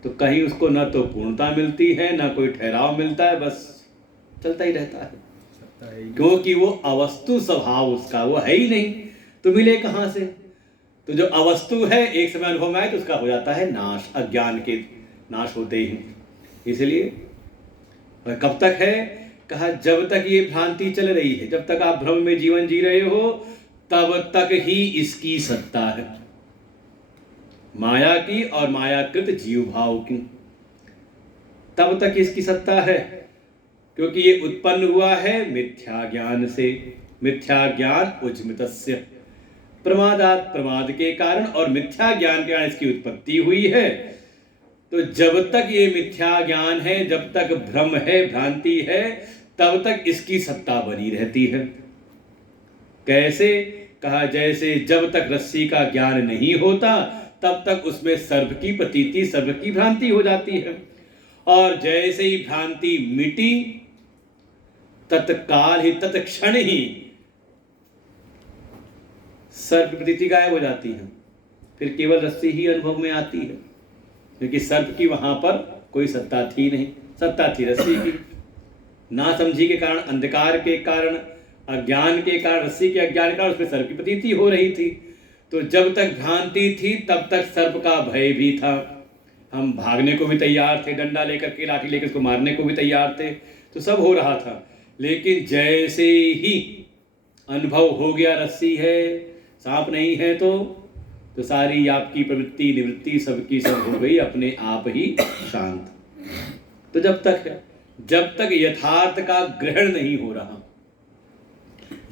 तो कहीं उसको न तो पूर्णता मिलती है, न कोई ठहराव मिलता है, बस चलता ही रहता है, क्योंकि वो अवस्तु स्वभाव उसका वो है ही नहीं, तो मिले कहाँ से। तो जो अवस्तु है एक समय अनुभव में आए तो उसका हो जाता है नाश, अज्ञान के नाश होते ही। इसलिए कब तक है, कहा जब तक ये भ्रांति चल रही है, जब तक आप भ्रम में जीवन जी रहे हो तब तक ही इसकी सत्ता है, माया की और मायाकृत जीव भाव की, तब तक इसकी सत्ता है, क्योंकि ये उत्पन्न हुआ है मिथ्या ज्ञान से। मिथ्या ज्ञान उज्मितस्य, प्रमादात, प्रमाद के कारण और मिथ्या ज्ञान के कारण इसकी उत्पत्ति हुई है। तो जब तक ये मिथ्या ज्ञान है, जब तक भ्रम है, भ्रांति है, तब तक इसकी सत्ता बनी रहती है। कैसे, कहा जैसे जब तक रस्सी का ज्ञान नहीं होता तब तक उसमें सर्प की प्रतीति, सर्प की भ्रांति हो जाती है, और जैसे ही भ्रांति मिटी तत्काल ही, तत्क्षण ही सर्प की प्रतीति गायब हो जाती है, फिर केवल रस्सी ही अनुभव में आती है, क्योंकि सर्प की वहां पर कोई सत्ता थी नहीं, सत्ता थी रस्सी की। ना समझी के कारण, अंधकार के कारण, अज्ञान के कारण, रस्सी के अज्ञान के कारण उसमें सर्प की प्रतीति हो रही थी। तो जब तक भ्रांति थी तब तक सर्प का भय भी था, हम भागने को भी तैयार थे, डंडा लेकर के, लाठी लेकर उसको मारने को भी तैयार थे, तो सब हो रहा था। लेकिन जैसे ही अनुभव हो गया रस्सी है, सांप नहीं है, तो सारी आपकी प्रवृत्ति निवृत्ति सबकी सब हो गई अपने आप ही शांत। तो जब तक है, जब तक यथार्थ का ग्रहण नहीं हो रहा,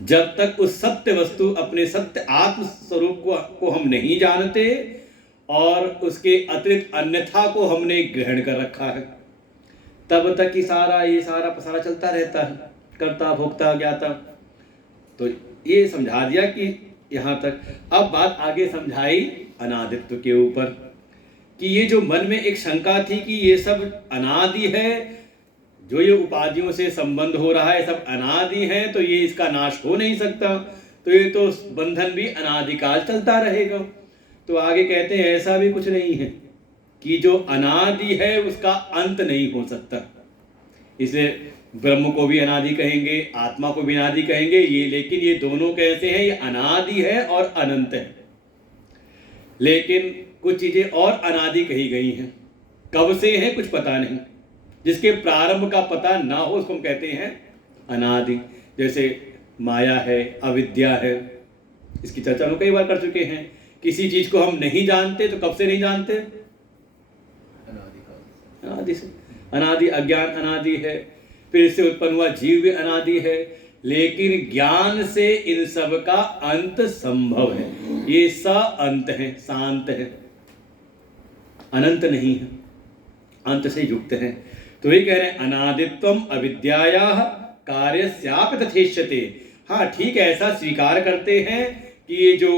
जब तक उस सत्य वस्तु, अपने सत्य आत्म स्वरूप को हम नहीं जानते और उसके अतिरिक्त अन्यथा को हमने ग्रहण कर रखा है, तब तक ही ये सारा पसारा चलता रहता है, कर्ता भोक्ता ज्ञाता। तो ये समझा दिया कि यहाँ तक। अब बात आगे समझाई अनादित्व के ऊपर, कि ये जो मन में एक शंका थी कि ये सब अनादि है, जो ये उपाधियों से संबंध हो रहा है सब अनादि है, तो ये इसका नाश हो नहीं सकता, तो ये तो बंधन भी अनादिकाल चलता रहेगा। तो आगे कहते हैं ऐसा भी कुछ नहीं है कि जो अनादि है उसका अंत नहीं हो सकता। इसे ब्रह्म को भी अनादि कहेंगे, आत्मा को भी अनादि कहेंगे, ये लेकिन ये दोनों कैसे हैं, ये अनादि है और अनंत है। लेकिन कुछ चीजें और अनादि कही गई हैं, कब से हैं कुछ पता नहीं, जिसके प्रारंभ का पता ना हो उसको हम कहते हैं अनादि। जैसे माया है, अविद्या है, इसकी चर्चा हम कई बार कर चुके हैं। किसी चीज को हम नहीं जानते तो कब से नहीं जानते, अनादि से। अनादि अज्ञान अनादि है, फिर इससे उत्पन्न हुआ जीव भी अनादि है, लेकिन ज्ञान से इन सब का अंत संभव है। ये स अंत है, शांत है, अनंत नहीं है, अंत से युक्त है। तो ये कह रहे हैं अनादित्वम अविद्यायाः कार्यस्यापि तथेष्यते। हाँ ठीक है, ऐसा स्वीकार करते हैं कि ये जो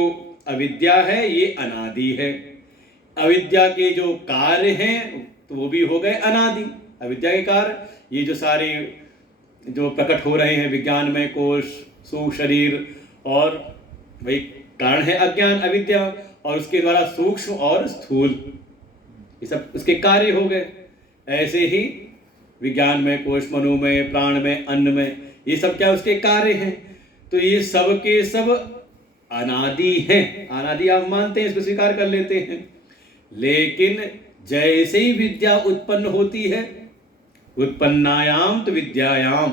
अविद्या है ये अनादि है, अविद्या के जो कार्य हैं तो वो भी हो गए अनादि। अविद्या के कार्य ये जो सारे जो प्रकट हो रहे हैं, विज्ञान में कोश, सूक्ष्म शरीर, और वही कारण है अज्ञान अविद्या, और उसके द्वारा सूक्ष्म और स्थूल, ये सब उसके कार्य हो गए। ऐसे ही विज्ञान में कोश, मनु में, प्राण में, अन्न में, ये सब क्या उसके कार्य हैं। तो ये सब के सब अनादि हैं, अनादि आप मानते हैं, इसको स्वीकार कर लेते हैं। लेकिन जैसे ही विद्या उत्पन्न होती है, उत्पन्नायाम तो विद्यायाम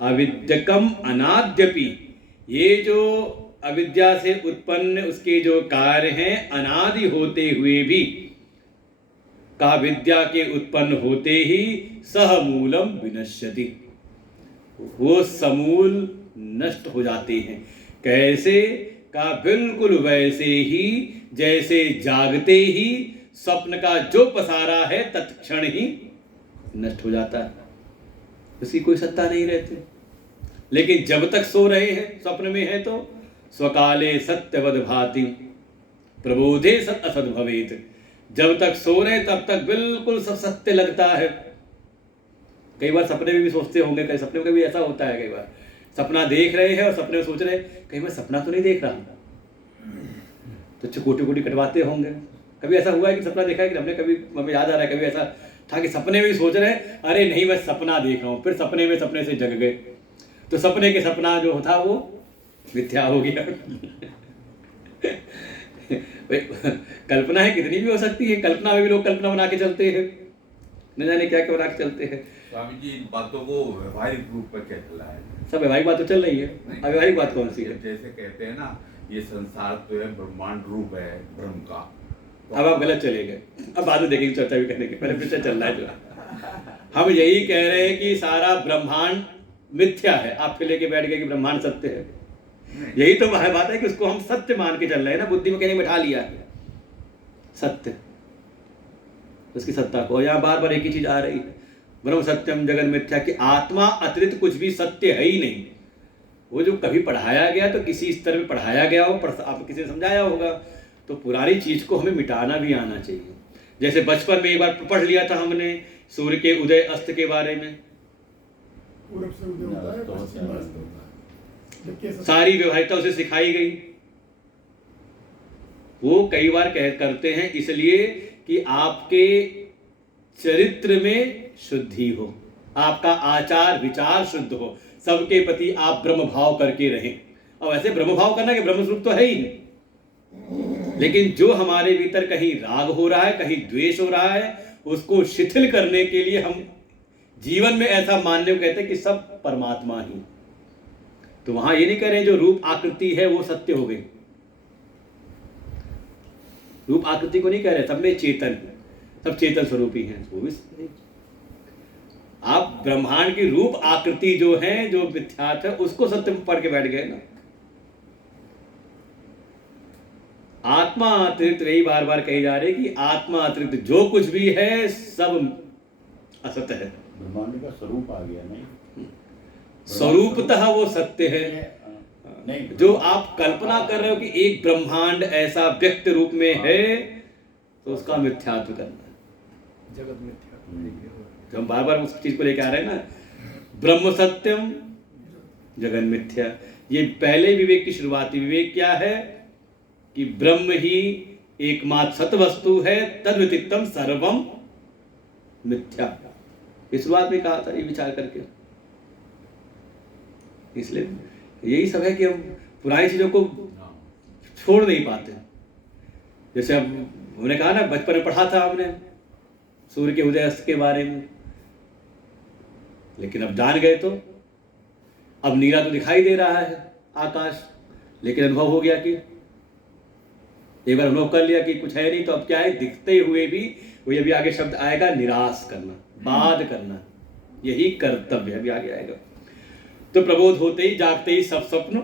अविद्यकम अनाद्यपि, ये जो अविद्या से उत्पन्न उसके जो कार्य हैं अनादि होते हुए भी, का विद्या के उत्पन्न होते ही सह मूलम विनश्यति, वो समूल नष्ट हो जाते हैं। कैसे, का बिल्कुल वैसे ही जैसे जागते ही स्वप्न का जो पसारा है तत्क्षण ही नष्ट हो जाता है, उसकी कोई सत्ता नहीं रहती। लेकिन जब तक सो रहे हैं, स्वप्न में है, तो स्वकाले सत्यवद भाति प्रबोधे सत असद भवेत, जब तक सो रहे तब तक बिल्कुल सब सत्य लगता है। कई बार सपने में भी सोचते होंगे, कई सपने में भी ऐसा होता है, कई बार सपना देख रहे हैं और सपने में सोच रहे हैं कहीं मैं सपना तो नहीं देख रहा, तो चिकोटी कोटी कटवाते होंगे। कभी ऐसा हुआ है कि सपना देखा है कि हमने, कभी हमें याद आ रहा है कभी ऐसा था कि सपने में भी सोच रहे हैं अरे नहीं मैं सपना देख रहा हूँ, फिर सपने में सपने से जग गए, तो सपने के सपना जो था वो मिथ्या हो गया। कल्पनाएं कितनी भी हो सकती है, कल्पना में भी लोग कल्पना बना के चलते हैं, न जाने क्या क्या बना के चलते हैं। स्वामी जी, इन बातों को व्यवहारिक रूप पर क्या चल रहा है? सब व्यवहारिक बात तो चल रही है। अव्यवहारिक बात कौन सी है? जैसे कहते हैं ना, ये संसार तो है ब्रह्मांड रूप है ब्रह्म का। अब आप गलत चले गए, अब बाद में देखेंगे, चर्चा भी करने के पहले फिर से चल रहा है जो हम यही कह रहे हैं कि सारा ब्रह्मांड मिथ्या है। आप फिर लेके बैठ गए कि ब्रह्मांड सत्य है। यही तो बात है कि उसको हम सत्य मान के चल रहे हैं ना, बुद्धि में कहने बैठा लिया है सत्य, उसकी सत्ता को। यहाँ बार बार एक ही चीज आ रही है, ब्रह्म सत्यम जगन मिथ्या, कि आत्मा अतिरिक्त कुछ भी सत्य है ही नहीं। वो जो कभी पढ़ाया गया तो किसी स्तर में पढ़ाया गया हो, आप किसी ने समझाया होगा, तो पुरानी चीज को हमें मिटाना भी आना चाहिए। जैसे बचपन में एक बार पढ़ लिया था हमने सूर्य के उदय अस्त के बारे में, पूरब से उदय होता है, पश्चिम से अस्त होता है, जबकि ऐसा सारी व्यवहारिकता उसे सिखाई गई। वो कई बार करते हैं इसलिए कि आपके चरित्र में शुद्धि हो, आपका आचार विचार शुद्ध हो, सबके प्रति आप ब्रह्म भाव करके रहें। और वैसे ब्रह्म भाव करना कि ब्रह्म स्वरूप तो है ही नहीं, लेकिन जो हमारे भीतर कहीं राग हो रहा है, कहीं द्वेष हो रहा है, उसको शिथिल करने के लिए हम जीवन में ऐसा मानने को कहते हैं कि सब परमात्मा ही। तो वहां ये नहीं कह रहे जो रूप आकृति है वो सत्य हो गई, रूप आकृति को नहीं कह रहे, सब में चेतन है, सब चेतन स्वरूप ही हैं। वो भी आप ब्रह्मांड की रूप आकृति जो है, जो मिथ्यात्व है, उसको सत्य में पढ़ के बैठ गए ना। आत्मा अतिरिक्त, यही बार बार कही जा रही कि आत्मा अतिरिक्त जो कुछ भी है सब असत्य है। ब्रह्मांड का स्वरूप आ गया नहीं, स्वरूपतः वो सत्य है। नहीं, जो आप कल्पना कर रहे हो कि एक ब्रह्मांड ऐसा व्यक्त रूप में है, तो उसका मिथ्यात्व करना है, जगत मिथ्या। जो हम बार बार उस चीज को लेके आ रहे हैं ना, ब्रह्म सत्यम जगन मिथ्या। ये पहले विवेक की शुरुआती विवेक क्या है कि ब्रह्म ही एकमात्र सत वस्तु है, तद व्यतिरिक्तम सर्वम मिथ्या। इस शुरुआत में कहा था ये विचार करके। इसलिए यही सब है कि हम पुरानी चीजों को छोड़ नहीं पाते। जैसे अब हमने कहा ना, बचपन में पढ़ा था हमने सूर्य के उदय अस्त के बारे में, लेकिन अब जान गए तो अब नीला तो दिखाई दे रहा है आकाश, लेकिन अनुभव हो गया कि एक बार अनुभव कर लिया कि कुछ है नहीं, तो अब क्या है, दिखते हुए भी वही अभी आगे शब्द आएगा, निराश करना, बाध करना, यही कर्तव्य अभी आगे आएगा। तो प्रबोध होते ही जागते ही सब स्वप्न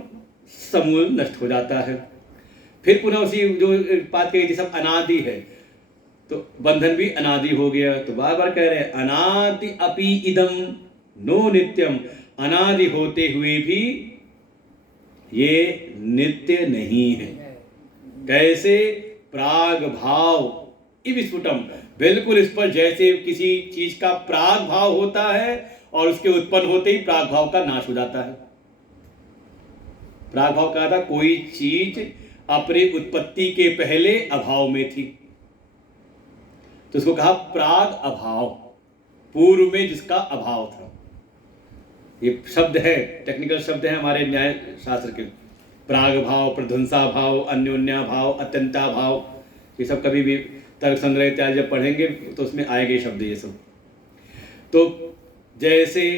समूल नष्ट हो जाता है। फिर पुनः उसी जो बात कही थी, सब अनादि है, तो बंधन भी अनादि हो गया। तो बार बार कह रहे हैं अनादि अपि इदम नो नित्यम, अनादि होते हुए भी ये नित्य नहीं है। कैसे? प्राग भाव इविस्फुटम, बिल्कुल इस पर जैसे किसी चीज का प्राग भाव होता है और उसके उत्पन्न होते ही प्राग भाव का नाश हो जाता है। प्राग भाव कहा था कोई चीज अपने उत्पत्ति के पहले अभाव में थी, तो उसको कहा प्राग अभाव, पूर्व में जिसका अभाव था। ये शब्द है, टेक्निकल शब्द है हमारे न्याय शास्त्र के। प्राग भाव, प्रध्वंसा भाव, अन्योन्या भाव, अत्यंता भाव, ये सब कभी भी तर्क संग्रह इत्यादि जब पढ़ेंगे तो उसमें आएंगे शब्द ये सब। तो जैसे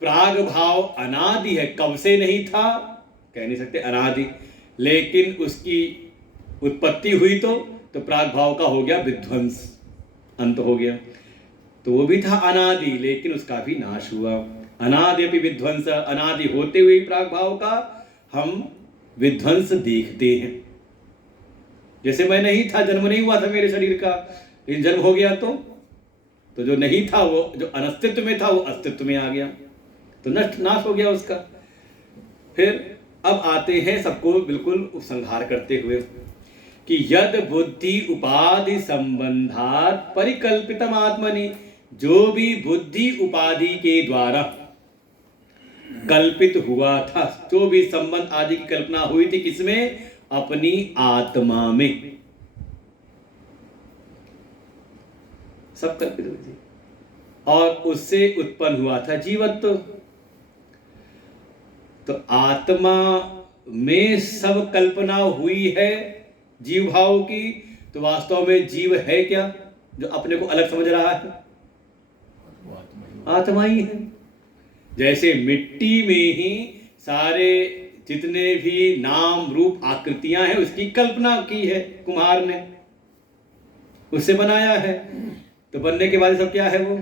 प्राग भाव अनादि है, कब से नहीं था कह नहीं सकते, अनादि, लेकिन उसकी उत्पत्ति हुई तो प्राग भाव का हो गया विध्वंस, अंत हो गया। तो वो भी था अनादि, लेकिन उसका भी नाश हुआ। अनादि अपि विध्वंस, अनादि होते हुए प्राग भाव का हम विध्वंस देखते हैं। जैसे मैं नहीं था, जन्म नहीं हुआ था मेरे शरीर का, लेकिन जन्म हो गया तो जो नहीं था, वो जो अनस्तित्व में था वो अस्तित्व में आ गया, तो नष्ट नाश हो गया उसका। फिर अब आते हैं सबको बिल्कुल उपसंहार करते हुए कि यद बुद्धि उपाधि संबंधात परिकल्पितम आत्मनि, जो भी बुद्धि उपाधि के द्वारा कल्पित हुआ था, जो भी संबंध आदि की कल्पना हुई थी, किसमें? अपनी आत्मा में। सब कल्पित हुई थी और उससे उत्पन्न हुआ था जीवत्व। तो आत्मा में सब कल्पना हुई है जीव भाव की, तो वास्तव में जीव है क्या जो अपने को अलग समझ रहा है? आत्मा ही है। जैसे मिट्टी में ही सारे जितने भी नाम रूप आकृतियां हैं उसकी कल्पना की है कुम्हार ने, उससे बनाया है। तो बनने के बाद सब क्या है वो?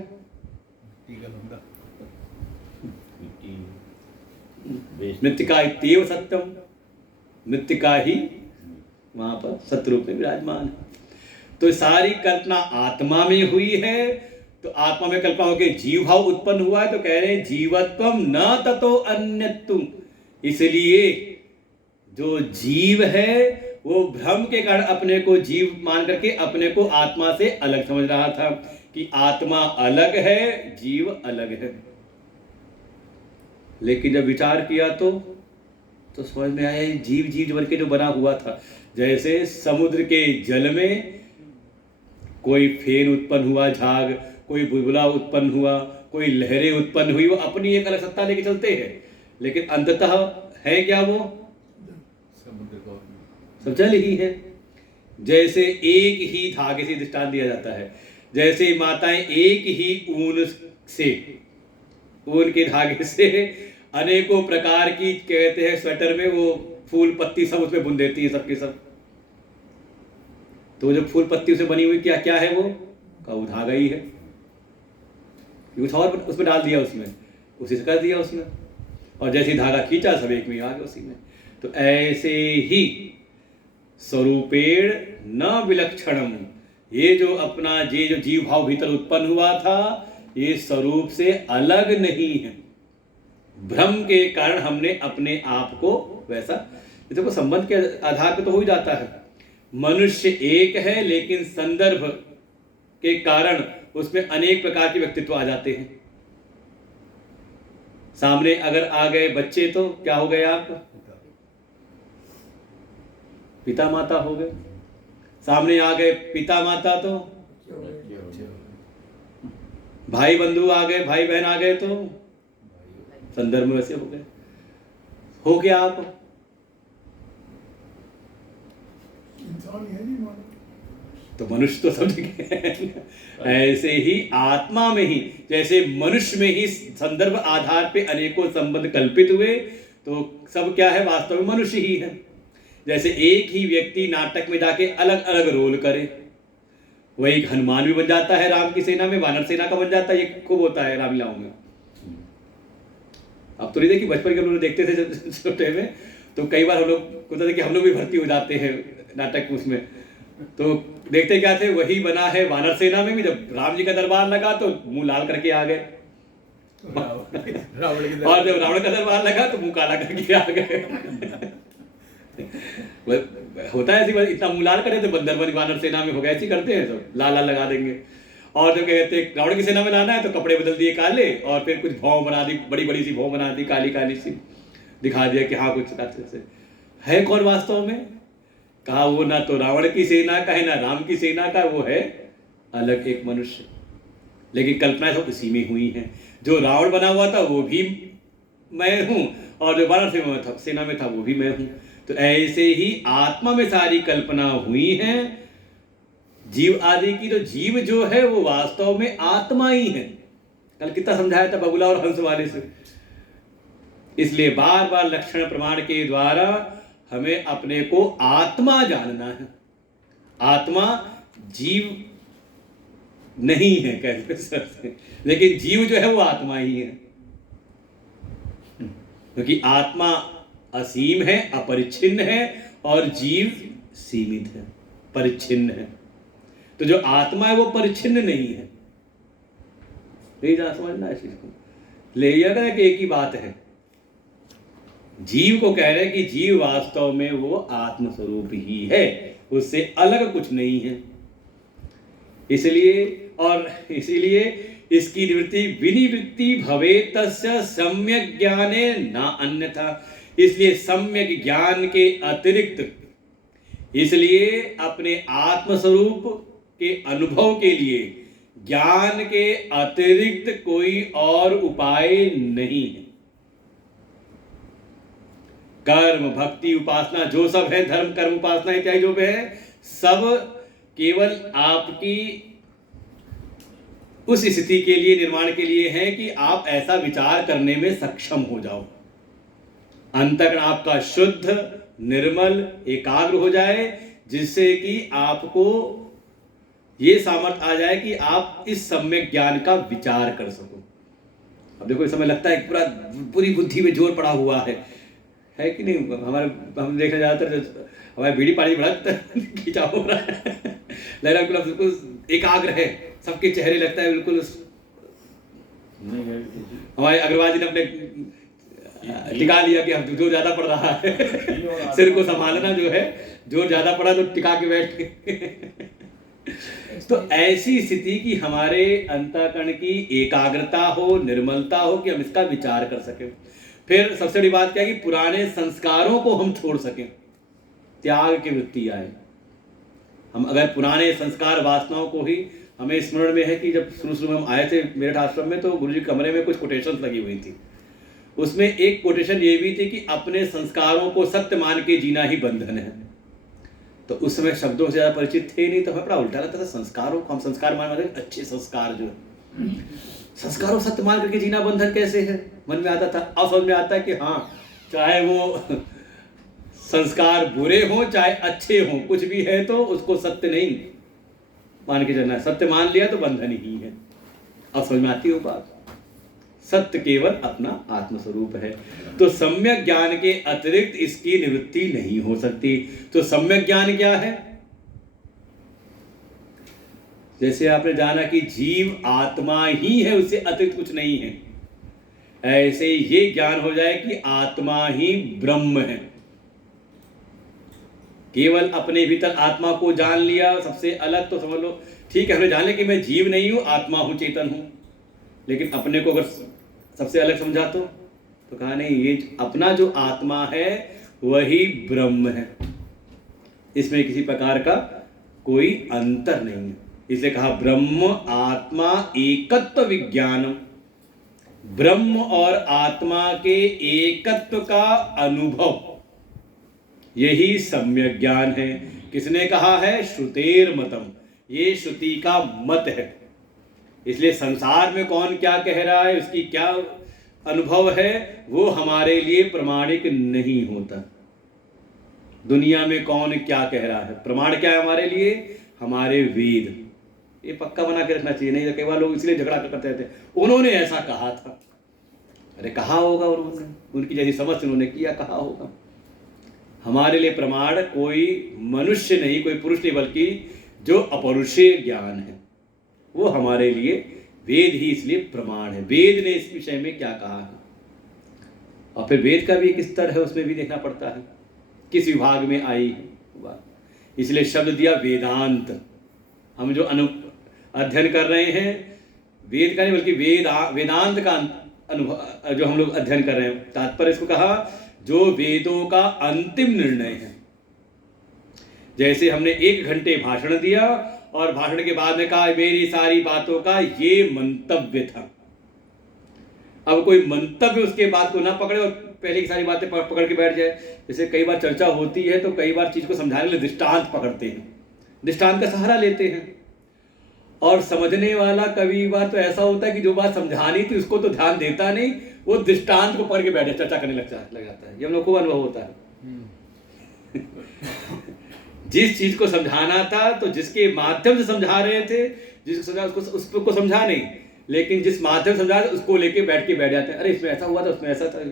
मृत्तिका इत्येव सत्यम, मृत्तिका ही वहां पर सत्य रूप में विराजमान है। तो सारी कल्पना आत्मा में हुई है। तो आत्मा में कल्पना होकर जीव भाव उत्पन्न हुआ है। तो कह रहे हैं जीवत्वम न ततो अन्यत्तुम। इसलिए जो जीव है वो भ्रम के कारण अपने को जीव मान करके अपने को आत्मा से अलग समझ रहा था कि आत्मा अलग है, जीव अलग है। लेकिन जब विचार किया तो समझ में आया जीव जीव बन के जो बना हुआ था। जैसे समुद्र के जल में कोई फेन उत्पन्न हुआ, झाग, कोई बुलबुला उत्पन्न हुआ, कोई लहरें उत्पन्न हुई, वो अपनी एक अलग सत्ता लेके चलते हैं, लेकिन अंततः है क्या वो? सब जल ही है। जैसे एक ही धागे से दृष्टांत दिया जाता है, जैसे माताएं एक ही ऊन के धागे से अनेकों प्रकार की कहते हैं स्वेटर में वो फूल पत्ती सब उसमें बुन देती है सबके सब। तो जो फूल पत्ती उसे बनी हुई क्या क्या है वो? का वो धागा ही है। कुछ और उसमें डाल दिया, उसमें उसी से कर दिया उसमें, और जैसे धागा खींचा सब एक में आ गया उसी में। तो ऐसे ही स्वरूपेण न विलक्षणम, ये जो अपना ये जो जीव भाव भीतर उत्पन्न हुआ था ये स्वरूप से अलग नहीं है। भ्रम के कारण हमने अपने आप को वैसा, देखो संबंध के आधार पर तो हो ही जाता है। मनुष्य एक है लेकिन संदर्भ के कारण उसमें अनेक प्रकार के व्यक्तित्व आ जाते हैं। सामने अगर आ गए बच्चे तो क्या हो गए आप? पिता माता हो गए। सामने आ गए पिता माता तो भाई बंधु आ गए, भाई बहन आ गए, तो संदर्भ में वैसे हो गए। हो गया आप इंसान है नहीं मानो। तो मनुष्य तो समझ गए। ऐसे ही आत्मा में ही, जैसे मनुष्य में ही संदर्भ आधार पे अनेकों संबंध कल्पित हुए, तो सब क्या है? वास्तव में मनुष्य ही है। जैसे एक ही व्यक्ति नाटक में जाके अलग अलग रोल करे, वही हनुमान भी बन जाता है राम की सेना में, वानर सेना का बन जाता है, ये खूब होता है रामलीलाओं में। अब तो नहीं देखी, बचपन के हम लोग देखते थे छोटे में, तो कई बार हम लोग होता था कि हम लोग भी भर्ती हो जाते हैं नाटक उसमें। तो देखते क्या थे, वही बना है वानर सेना में भी, जब राम जी का दरबार लगा तो मुंह लाल करके आ गए, और जब रावण का दरबार लगा तो मुंह काला करके आ गए। होता है ऐसी बात, इतना मुंह लाल करे तो बंदर बन वानर सेना में हो गया, ऐसी करते हैं सब, लाल लाल लगा देंगे। और जब कहते रावण की सेना में लाना है तो कपड़े बदल दिए काले, और फिर कुछ भौं बना दी, बड़ी बड़ी सी भौं बना दी, काली काली सी, दिखा दिया कि हाँ कुछ है। कौन वास्तव में? कहा वो ना तो रावण की सेना का है ना राम की सेना का, वो है अलग एक मनुष्य। लेकिन कल्पना सब उसी में हुई है। जो रावण बना हुआ था वो भी मैं हूं, और जो वानर सेना में था वो भी मैं हूं। तो ऐसे ही आत्मा में सारी कल्पना हुई है जीव आदि की। तो जीव जो है वो वास्तव में आत्मा ही है। कल कितना समझाया था बगुला और हंस वाले से। इसलिए बार बार लक्षण प्रमाण के द्वारा हमें अपने को आत्मा जानना है। आत्मा जीव नहीं है कैसे, लेकिन जीव जो है वो आत्मा ही है, क्योंकि आत्मा असीम है, अपरिच्छिन्न है, और जीव सीमित है, परिच्छिन्न है। तो जो आत्मा है वो परिच्छिन्न नहीं है। नहीं जाना समझना है इस चीज को, ले जाना कि एक ही बात है। जीव को कह रहे हैं कि जीव वास्तव में वो आत्मस्वरूप ही है, उससे अलग कुछ नहीं है। इसीलिए इसकी निवृत्ति विनिवृत्ति भवे तस्य सम्यक ज्ञाने न अन्यथा। इसलिए सम्यक ज्ञान के अतिरिक्त इसलिए अपने आत्मस्वरूप के अनुभव के लिए ज्ञान के अतिरिक्त कोई और उपाय नहीं है। कर्म, भक्ति, उपासना जो सब है, धर्म, कर्म, उपासना इत्यादि जो भी है, सब केवल आपकी उस स्थिति के लिए, निर्माण के लिए है कि आप ऐसा विचार करने में सक्षम हो जाओ, अंतःकरण आपका शुद्ध, निर्मल, एकाग्र हो जाए, जिससे कि आपको ये सामर्थ्य आ जाए कि आप इस सम्यक ज्ञान का विचार कर सको। अब देखो इस समय लगता है पूरा पूरी बुद्धि में जोर पड़ा हुआ है कि नहीं? हम देखने ज्यादातर हमारे बीड़ी पानी बड़ा खींचा हो रहा है, लग रहा है बिल्कुल एकाग्र है, सबके चेहरे लगता है बिल्कुल। हमारे अग्रवाल जी ने अपने टिका लिया कि हम जोर ज्यादा पड़ रहा है, सिर को संभालना जो है, जोर ज्यादा पड़ा तो टिका के बैठ तो ऐसी स्थिति कि हमारे अंतःकरण की एकाग्रता हो, निर्मलता हो, कि हम इसका विचार कर सकें। फिर सबसे बड़ी बात क्या है कि पुराने संस्कारों को हम छोड़ सकें, त्याग की वृत्ति आए। हम अगर पुराने संस्कार, वासनाओं को ही, हमें स्मरण में है कि जब शुरू में हम आए थे मेरठ आश्रम में, तो गुरुजी कमरे में कुछ कोटेशन लगी हुई थी। उसमें एक कोटेशन ये भी थी कि अपने संस्कारों को सत्य मान के जीना ही बंधन है। तो उस समय शब्दों से ज़्यादा परिचित थे नहीं, तो हमें बड़ा उल्टा लगता था। संस्कारों को हम संस्कार मान रहे, अच्छे संस्कार जो है, संस्कारों सत्य मान करके जीना बंधन कैसे है, मन में आता था। अब समझ में आता है कि हाँ, चाहे वो संस्कार बुरे हों चाहे अच्छे हों, कुछ भी है तो उसको सत्य नहीं मान के चलना है। सत्य मान लिया तो बंधन ही है। अब समझ में आती हो बात। सत्य केवल अपना आत्मस्वरूप है, तो सम्यक ज्ञान के अतिरिक्त इसकी निवृत्ति नहीं हो सकती। तो सम्यक ज्ञान क्या है? जैसे आपने जाना कि जीव आत्मा ही है, उससे अतिरिक्त कुछ नहीं है, ऐसे ये ज्ञान हो जाए कि आत्मा ही ब्रह्म है। केवल अपने भीतर आत्मा को जान लिया, सबसे अलग, तो समझ लो ठीक है, हमने जान लिया कि मैं जीव नहीं हूं, आत्मा हूं, चेतन हूं। लेकिन अपने को अगर सबसे अलग समझा तो कहा नहीं, ये अपना जो आत्मा है वही ब्रह्म है, इसमें किसी प्रकार का कोई अंतर नहीं है। इसलिए कहा ब्रह्म आत्मा एकत्व विज्ञानम। ब्रह्म और आत्मा के एकत्व का अनुभव, यही सम्यक ज्ञान है। किसने कहा है? श्रुतेर मतम, ये श्रुति का मत है। इसलिए संसार में कौन क्या कह रहा है, उसकी क्या अनुभव है, वो हमारे लिए प्रमाणिक नहीं होता। दुनिया में कौन क्या कह रहा है, प्रमाण क्या है हमारे लिए? हमारे वेद। ये पक्का बना के रखना चाहिए, नहीं तो कई बार लोग इसलिए झगड़ा करते रहते हैं, उन्होंने ऐसा कहा था। अरे कहा होगा उन्होंने, उनकी जैसी समझ उन्होंने किया, कहा होगा। हमारे लिए प्रमाण कोई मनुष्य नहीं, कोई पुरुष नहीं, बल्कि जो अपौरुषेय ज्ञान है वो हमारे लिए वेद ही इसलिए प्रमाण है। वेद ने इस विषय में क्या कहा है, और फिर वेद का भी एक स्तर है, उसमें भी देखना पड़ता है किस विभाग में आई है। इसलिए शब्द दिया वेदांत। हम जो अध्ययन कर रहे हैं, वेद का नहीं बल्कि वेदांत का अनुभव जो हम लोग अध्ययन कर रहे हैं, तात्पर्य इसको कहा जो वेदों का अंतिम निर्णय है। जैसे हमने 1 घंटे भाषण दिया और भाषण के बाद में कहा मेरी सारी बातों का ये मंतव्य था। अब कोई मंतव्य उसके बाद को ना पकड़े और पहले की सारी बातें पकड़ के बैठ जाए। जैसे कई बार चर्चा होती है तो कई बार चीज को समझाने के लिए दृष्टांत पकड़ते हैं, दृष्टांत का सहारा लेते हैं, और समझने वाला कभी बार तो ऐसा होता है कि जो बात समझानी थी उसको तो ध्यान देता नहीं, वो दृष्टांत को पकड़ के बैठे चर्चा करने लग जाता है। ये हम लोग को अनुभव होता है। जिस चीज को समझाना था तो जिसके माध्यम से समझा रहे थे, जिसको समझा उसको समझा नहीं, लेकिन जिस माध्यम से समझा उसको लेके बैठ जाते हैं। अरे इसमें ऐसा हुआ था, उसमें ऐसा था,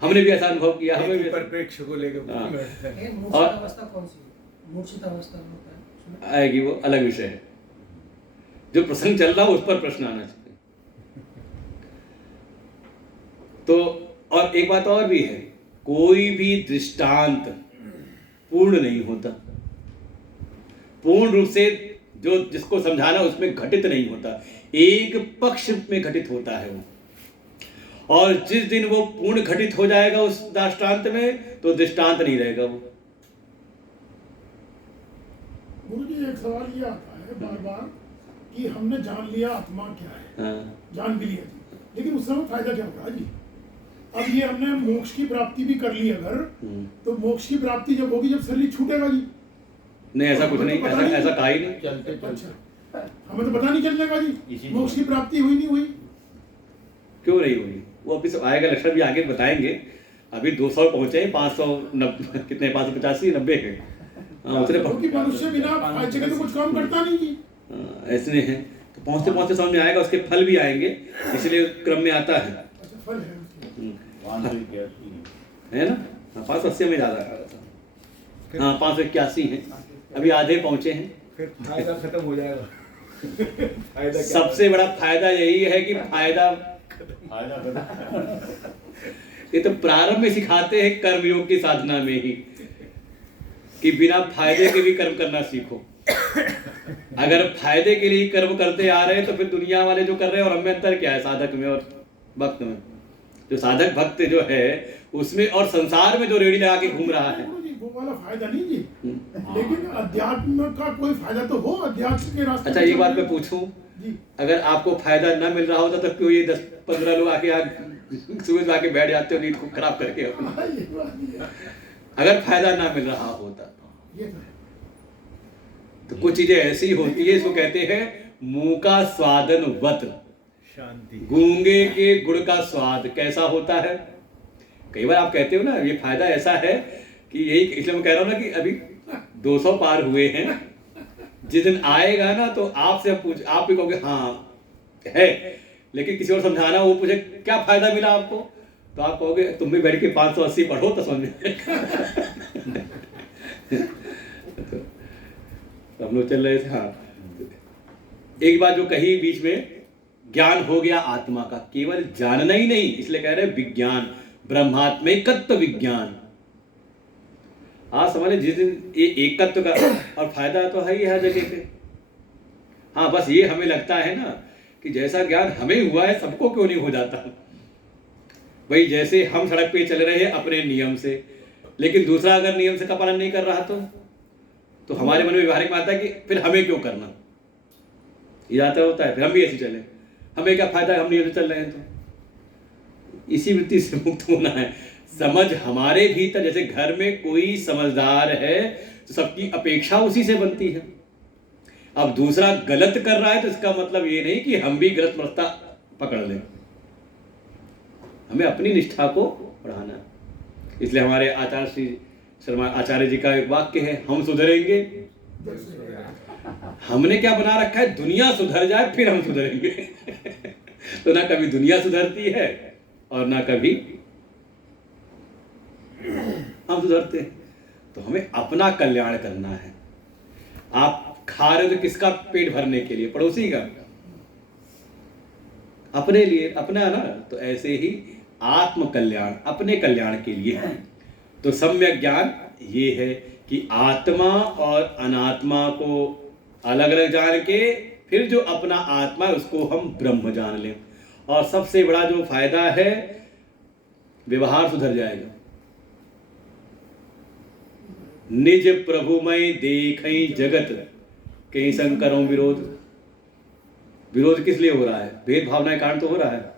हमने भी ऐसा अनुभव किया, हमें भी परिप्रेक्ष्य को लेकर मूर्छित अवस्था कौन सी है? मूर्छित अवस्था होता है आएगी, वो अलग विषय है। जो प्रसंग चल रहा हो उस पर प्रश्न आना चाहिए। तो और एक बात और भी है, कोई भी दृष्टांत पूर्ण नहीं होता, पूर्ण रूप से जो जिसको समझाना उसमें घटित नहीं होता, एक पक्ष में घटित होता है वो। और जिस दिन वो पूर्ण घटित हो जाएगा उस दृष्टांत में, तो दृष्टांत नहीं रहेगा वो। गुरु जी एक सवाल ये आता है बार बार कि हमने जान लिया आत्मा क्या है, हाँ जान भी लिया जी, लेकिन उस समय फायदा क्या होगा जी? अब ये हमने मोक्ष की प्राप्ति भी कर ली अगर, तो मोक्ष की प्राप्ति जब होगी जब शरीर छूटेगा जी। नहीं ऐसा कुछ नहीं, ऐसा ऐसा कहा ही नहीं। चलते चलते अच्छा, हमें तो पता नहीं चलने का जी इसीलिए। मोक्ष की प्राप्ति हुई नहीं हुई। क्यों नहीं होगी? वो अभी सब आएगा, लक्षण भी आगे बताएंगे। अभी 200 पहुंचे हैं, 590 कितने, 585 90 है। हाँ उतने क्योंकि मनुष्य बिना फायदे के तो कुछ काम करता नहीं जी। ऐसे हैं, तो पहुंचते पहुंचते समझ में आएगा, उसके फल भी आएंगे, इसलिए क्रम में आता है। अच्छा, फल है उसके। वहाँ तो 81 है ना? हाँ 580 में ज़्यादा आ रहा था। हाँ 581 हैं, अभी आधे पहुंचे हैं। फिर फायदा खत्म हो जाएगा। फायदा क्या? सबसे बड़ा फायदा यही है कि फायदा फायदा करना। ये तो प्रारंभ में सिखाते हैं कर्मयोग की साधना में ही, कि बिना फायदे के भी कर्म करना सीखो। अगर फायदे के लिए कर्म करते आ रहे हैं तो फिर दुनिया वाले जो कर रहे हैं और हमें अंतर क्या है साधक में और भक्त में? जो साधक भक्त जो है उसमें और संसार में जो रेडी लगा के घूम रहा है। गुरु जी वो वाला फायदा नहीं जी, लेकिन अध्यात्म का कोई फायदा तो हो, अध्यात्म के रास्ते। अच्छा एक बात मैं पूछूं, जी, अगर आपको फायदा ना मिल रहा होता तो क्यों ये 10-15 लोग आके सुबह आके बैठ जाते हो नींद को खराब करके अपनी? हाँ, ये बात भी है। अगर फायदा ना मिल रहा होता ये तो है। तो कुछ चीजें ऐसी होती है, इसको कहते हैं मुंह का स्वादन वत, शांति। गूंगे के गुड़ का स्वाद कैसा होता है। कई बार आप कहते हो ना ये फायदा ऐसा है कि यही, इसलिए मैं कह रहा हूं ना कि अभी 200 पार हुए हैं, जिस दिन आएगा ना तो आपसे हम पूछ, आप भी कहोगे हाँ है, लेकिन किसी और समझाना, वो पूछे क्या फायदा मिला आपको, तो आप कहोगे तुम भी बैठ के 580 पढ़ो तो समझ में। तो हम लोग चल रहे थे। हाँ एक बात जो कही बीच में, ज्ञान हो गया आत्मा का, केवल जानना ही नहीं, इसलिए कह रहे हैं विज्ञान, ब्रह्मात्मिकत्व विज्ञान। आज समझ जिस दिन ये एकत्व का, और फायदा तो है ही हर जगह पे। हाँ बस ये हमें लगता है ना कि जैसा ज्ञान हमें हुआ है सबको क्यों नहीं हो जाता। भाई जैसे हम सड़क पे चल रहे हैं अपने नियम से, लेकिन दूसरा अगर नियम से का पालन नहीं कर रहा तो हमारे मन में व्यवहारिक में आता है कि फिर हमें क्यों करना, ये आता होता है, फिर हम भी ऐसे चले, हमें क्या फायदा, हम नियम से चल रहे हैं। तो इसी वृत्ति से मुक्त होना है। समझ हमारे भीतर, जैसे घर में कोई समझदार है तो सबकी अपेक्षा उसी से बनती है। अब दूसरा गलत कर रहा है तो इसका मतलब ये नहीं कि हम भी गलत रास्ता पकड़ लें, हमें अपनी निष्ठा को बढ़ाना है। इसलिए हमारे आचार्य श्री शर्मा आचार्य जी का एक वाक्य है, हम सुधरेंगे। हमने क्या बना रखा है, दुनिया सुधर जाए फिर हम सुधरेंगे। तो ना कभी दुनिया सुधरती है और ना कभी हम सुधरते हैं। तो हमें अपना कल्याण करना है। आप खा रहे हो तो किसका पेट भरने के लिए, पड़ोसी का, अपने लिए, अपना ना। तो ऐसे ही आत्म कल्याण, अपने कल्याण के लिए। तो सम्यक ज्ञान ये है कि आत्मा और अनात्मा को अलग अलग जान के फिर जो अपना आत्मा है उसको हम ब्रह्म जान लें। और सबसे बड़ा जो फायदा है, व्यवहार सुधर जाएगा। निज प्रभुमय देखई जगत, कहीं संकरों विरोध। विरोध किस लिए हो रहा है? भेद भावनाएं कारण तो हो रहा है।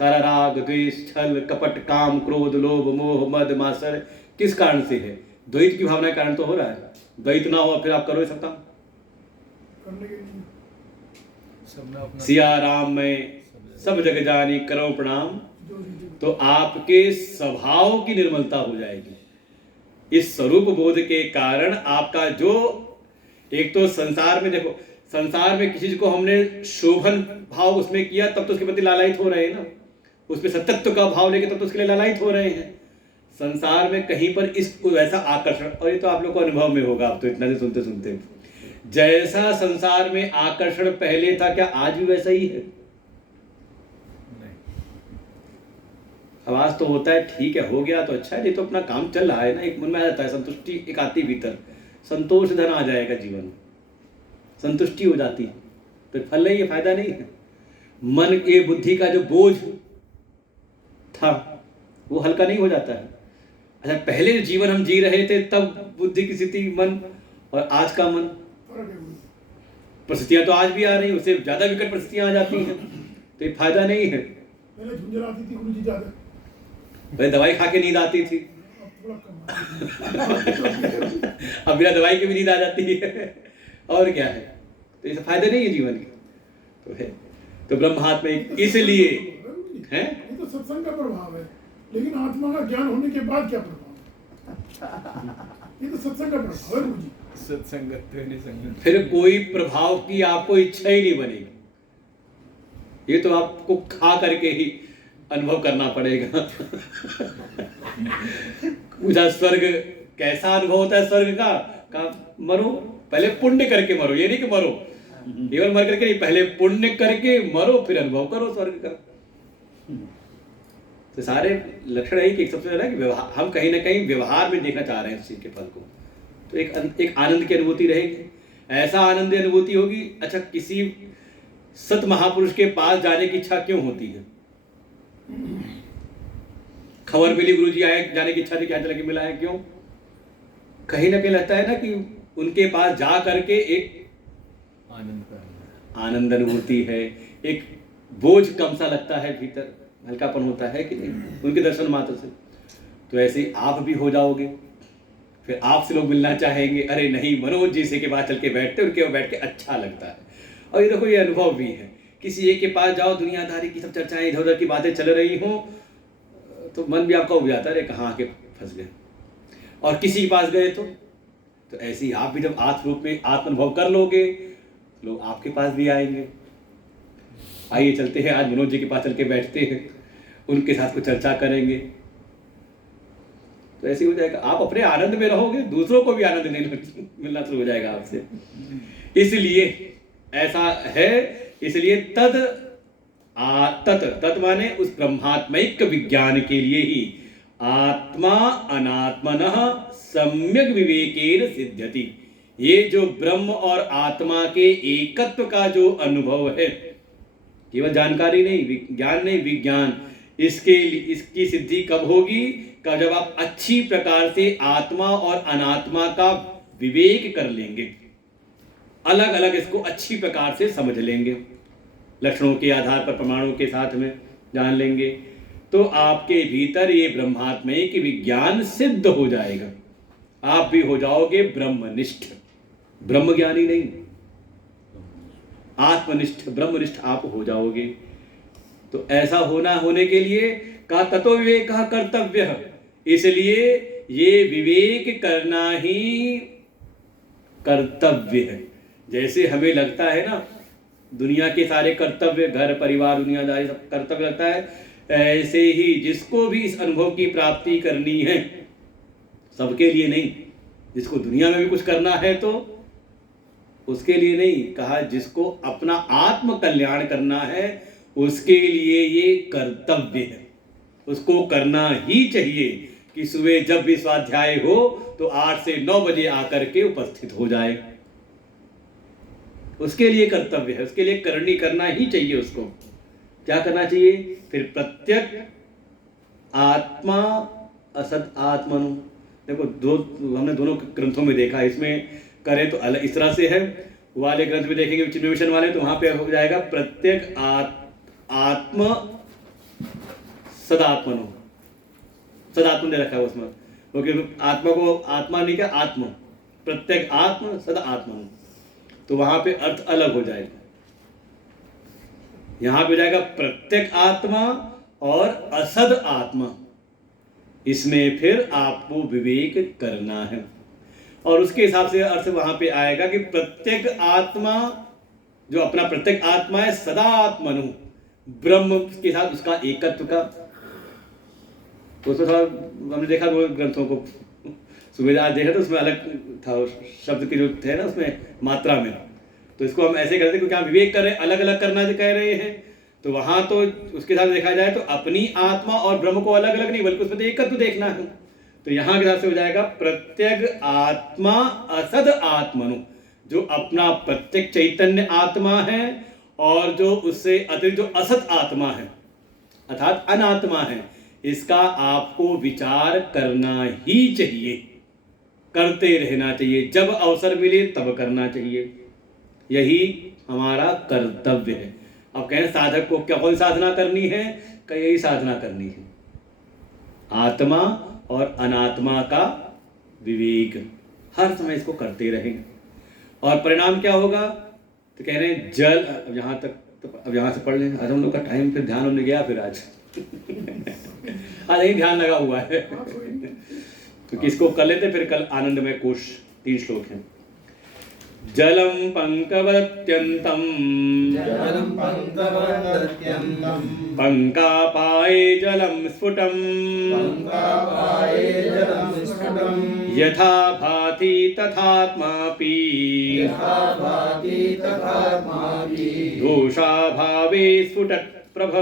सारा राग द्वेष छल कपट काम क्रोध लोभ मोह मद मात्सर्य किस कारण से है? द्वैत की भावना के कारण तो हो रहा है। द्वैत ना हो फिर आप करो सकता। सिया राम में सब जग जानी करो प्रणाम, तो आपके स्वभाव की निर्मलता हो जाएगी। इस स्वरूप बोध के कारण आपका जो, एक तो संसार में देखो, संसार में किसी को हमने शोभन भाव उसमें किया तब तो उसके प्रति लालायित हो रहे हैं ना, उसमें सत्यत्व का भाव लेके तब तो उसके लिए लालायित हो रहे हैं। संसार में कहीं पर इस वैसा आकर्षण, और ये तो आप लोग को अनुभव में होगा, आप तो इतना से सुनते सुनते, जैसा संसार में आकर्षण पहले था क्या आज भी वैसा ही है? आवाज तो होता है ठीक है, हो गया तो अच्छा है, नहीं तो अपना काम चल रहा है ना, एक मन में आ जाता है संतुष्टि, एक आती भीतर संतोष धन आ जाएगा, जीवन संतुष्टि हो जाती, तो फल नहीं है, फायदा नहीं है। मन के बुद्धि का जो बोझ था वो हल्का नहीं हो जाता है। अच्छा, पहले जो जीवन हम जी रहे थे तब बुद्धि की स्थिति, मन, और आज का मन फर्क है गुरु जी। परिस्थितियां तो आज भी आ रही हैं, उससे ज़्यादा विकट परिस्थितियां आ जाती हैं, तो ये फायदा नहीं है। पहले झुंझुन आती थी गुरु जी ज्यादा, पहले दवाई खा के नींद आती थी, अब थोड़ा कम आ रही है। अब बिना दवाई के भी नींद आ जाती है, और क्या है। तो ये सब फायदे नहीं है जीवन के, तो है। तो ब्रह्मात्मा इसलिए है, ये तो सत्संग का प्रभाव है, लेकिन आत्मा का ज्ञान होने के बाद क्या प्रभाव है? ये तो सत्संग का प्रभाव है गुरु जी। सत्संगत तो नहीं संगत। फिर कोई प्रभाव की आपको इच्छा ही नहीं बनेगी, ये तो आपको खा करके ही अनुभव करना पड़ेगा। पूछा स्वर्ग कैसा अनुभव होता है स्वर्ग का मरो, पहले पुण्य करके मरो, ये नहीं कि मरो केवल मर करके नहीं, पहले पुण्य करके मरो फिर अनुभव करो स्वर्ग का। तो सारे लक्षण है कि सबसे पहले कि व्यवहार, हम कहीं ना कहीं व्यवहार में देखना चाह रहे हैं उस चीज के फल को, तो एक आनंद की अनुभूति रहेगी। ऐसा आनंद की अनुभूति होगी। अच्छा, किसी सत महापुरुष के पास जाने की इच्छा क्यों होती है? खबर मिली गुरु जी आए, जाने की इच्छा थी, क्या चला के मिला है, क्यों? कहीं ना कहीं लगता है ना कि उनके पास जा करके एक आनंद अनुभूति है, एक बोझ कम सा लगता है, भीतर हल्कापन होता है कि नहीं उनके दर्शन मात्र से। तो ऐसे ही आप भी हो जाओगे, फिर आपसे लोग मिलना चाहेंगे, अरे नहीं मनोज जी से के पास चल के बैठते, उनके पास बैठ के अच्छा लगता है। और ये देखो ये अनुभव भी है, किसी एक के पास जाओ, दुनियादारी की सब चर्चाएं इधर उधर की बातें चल रही हों, तो मन भी आपका उब जाता है, अरे कहाँ आके फंस गए। और किसी के पास गए तो ऐसे ही आप भी जब आत्म रूप में आत्म अनुभव कर लोगे, लोग आपके पास भी आएंगे। आइए चलते हैं, आज मनोज जी के पास चल के बैठते हैं, उनके साथ कुछ चर्चा करेंगे, तो ऐसे हो जाएगा। आप अपने आनंद में रहोगे, दूसरों को भी आनंद मिलना शुरू हो जाएगा आपसे। इसलिए ऐसा है, इसलिए तत् माने उस ब्रह्मात्मैक विज्ञान के लिए ही आत्मा अनात्मनः सम्यक विवेकेन सिद्ध्यति। ये जो ब्रह्म और आत्मा के एकत्व का जो अनुभव है, केवल जानकारी नहीं, ज्ञान नहीं, विज्ञान, इसकी सिद्धि कब होगी? जब आप अच्छी प्रकार से आत्मा और अनात्मा का विवेक कर लेंगे, अलग अलग इसको अच्छी प्रकार से समझ लेंगे, लक्षणों के आधार पर प्रमाणों के साथ में जान लेंगे, तो आपके भीतर ये ब्रह्मात्मैक विज्ञान सिद्ध हो जाएगा। आप भी हो जाओगे ब्रह्मनिष्ठ, ब्रह्मज्ञानी नहीं, आत्मनिष्ठ ब्रह्मनिष्ठ आप हो जाओगे। तो ऐसा होने के लिए का ततो विवेक कर्तव्य, इसलिए ये विवेक करना ही कर्तव्य है। जैसे हमें लगता है ना दुनिया के सारे कर्तव्य, घर परिवार दुनियादारी सब कर्तव्य लगता है, ऐसे ही जिसको भी इस अनुभव की प्राप्ति करनी है, सबके लिए नहीं, जिसको दुनिया में भी कुछ करना है तो उसके लिए नहीं कहा, जिसको अपना आत्म कल्याण करना है उसके लिए ये कर्तव्य है, उसको करना ही चाहिए कि सुबह जब भी स्वाध्याय हो तो 8 से 9 बजे आकर के उपस्थित हो जाए। उसके लिए कर्तव्य है, उसके लिए करना ही चाहिए। उसको क्या करना चाहिए? फिर प्रत्यक आत्मा असत आत्मनु, देखो हमने दोनों ग्रंथों में देखा, इसमें करें तो अलग इस तरह से है, वाले ग्रंथ में देखेंगे चिन्ह मिशन वाले, तो वहां पे हो जाएगा प्रत्यक आत्म सदात्मनु, सदात्म ने रखा है उसमें, क्योंकि आत्मा को आत्मा नहीं क्या आत्म, प्रत्येक आत्म सदा आत्मनु, तो वहां पे अर्थ अलग हो जाएगा। यहां पे हो जाएगा प्रत्येक आत्मा और असद आत्मा, इसमें फिर आपको विवेक करना है, और उसके हिसाब से अर्थ वहां पे आएगा कि प्रत्येक आत्मा जो अपना प्रत्येक आत्मा है सदा आत्मनु, ब्रह्म के साथ उसका एकत्व का, तो उसमें थोड़ा हमने देखा दो ग्रंथों को, सुबह आज देखा तो उसमें अलग था शब्द के जो थे ना उसमें मात्रा में, तो इसको हम ऐसे करते क्योंकि हम विवेक कर रहे हैं, अलग अलग करना जो कह रहे हैं, तो वहां तो उसके साथ देखा जाए तो अपनी आत्मा और ब्रह्म को अलग अलग नहीं बल्कि उसमें तो एकत्व देखना है। तो यहाँ के हिसाब से हो जाएगा प्रत्येक आत्मा असद आत्मनु, जो अपना प्रत्येक चैतन्य आत्मा है और जो उससे अतिरिक्त जो असत आत्मा है अर्थात अनात्मा है, इसका आपको विचार करना ही चाहिए। करते रहना चाहिए, जब अवसर मिले तब करना चाहिए, यही हमारा कर्तव्य है। अब कहें साधक को क्या कौन साधना करनी है, कि यही साधना करनी है, आत्मा और अनात्मा का विवेक, हर समय इसको करते रहें। और परिणाम क्या होगा, तो कह रहे हैं जल, अब यहाँ तक तो अब यहाँ से पढ़ लें, आज हम लोग का टाइम फिर ध्यान होने गया, फिर आज आज यही ध्यान लगा हुआ है तो किसको कर लेते, फिर कल आनंदमय कोश 3 श्लोक हैं। जलम पंकवत्यंतम पंकापाये जलम स्फुटम यथा भाति तथात्मापि दोषाभावे स्फुटत् प्रभ।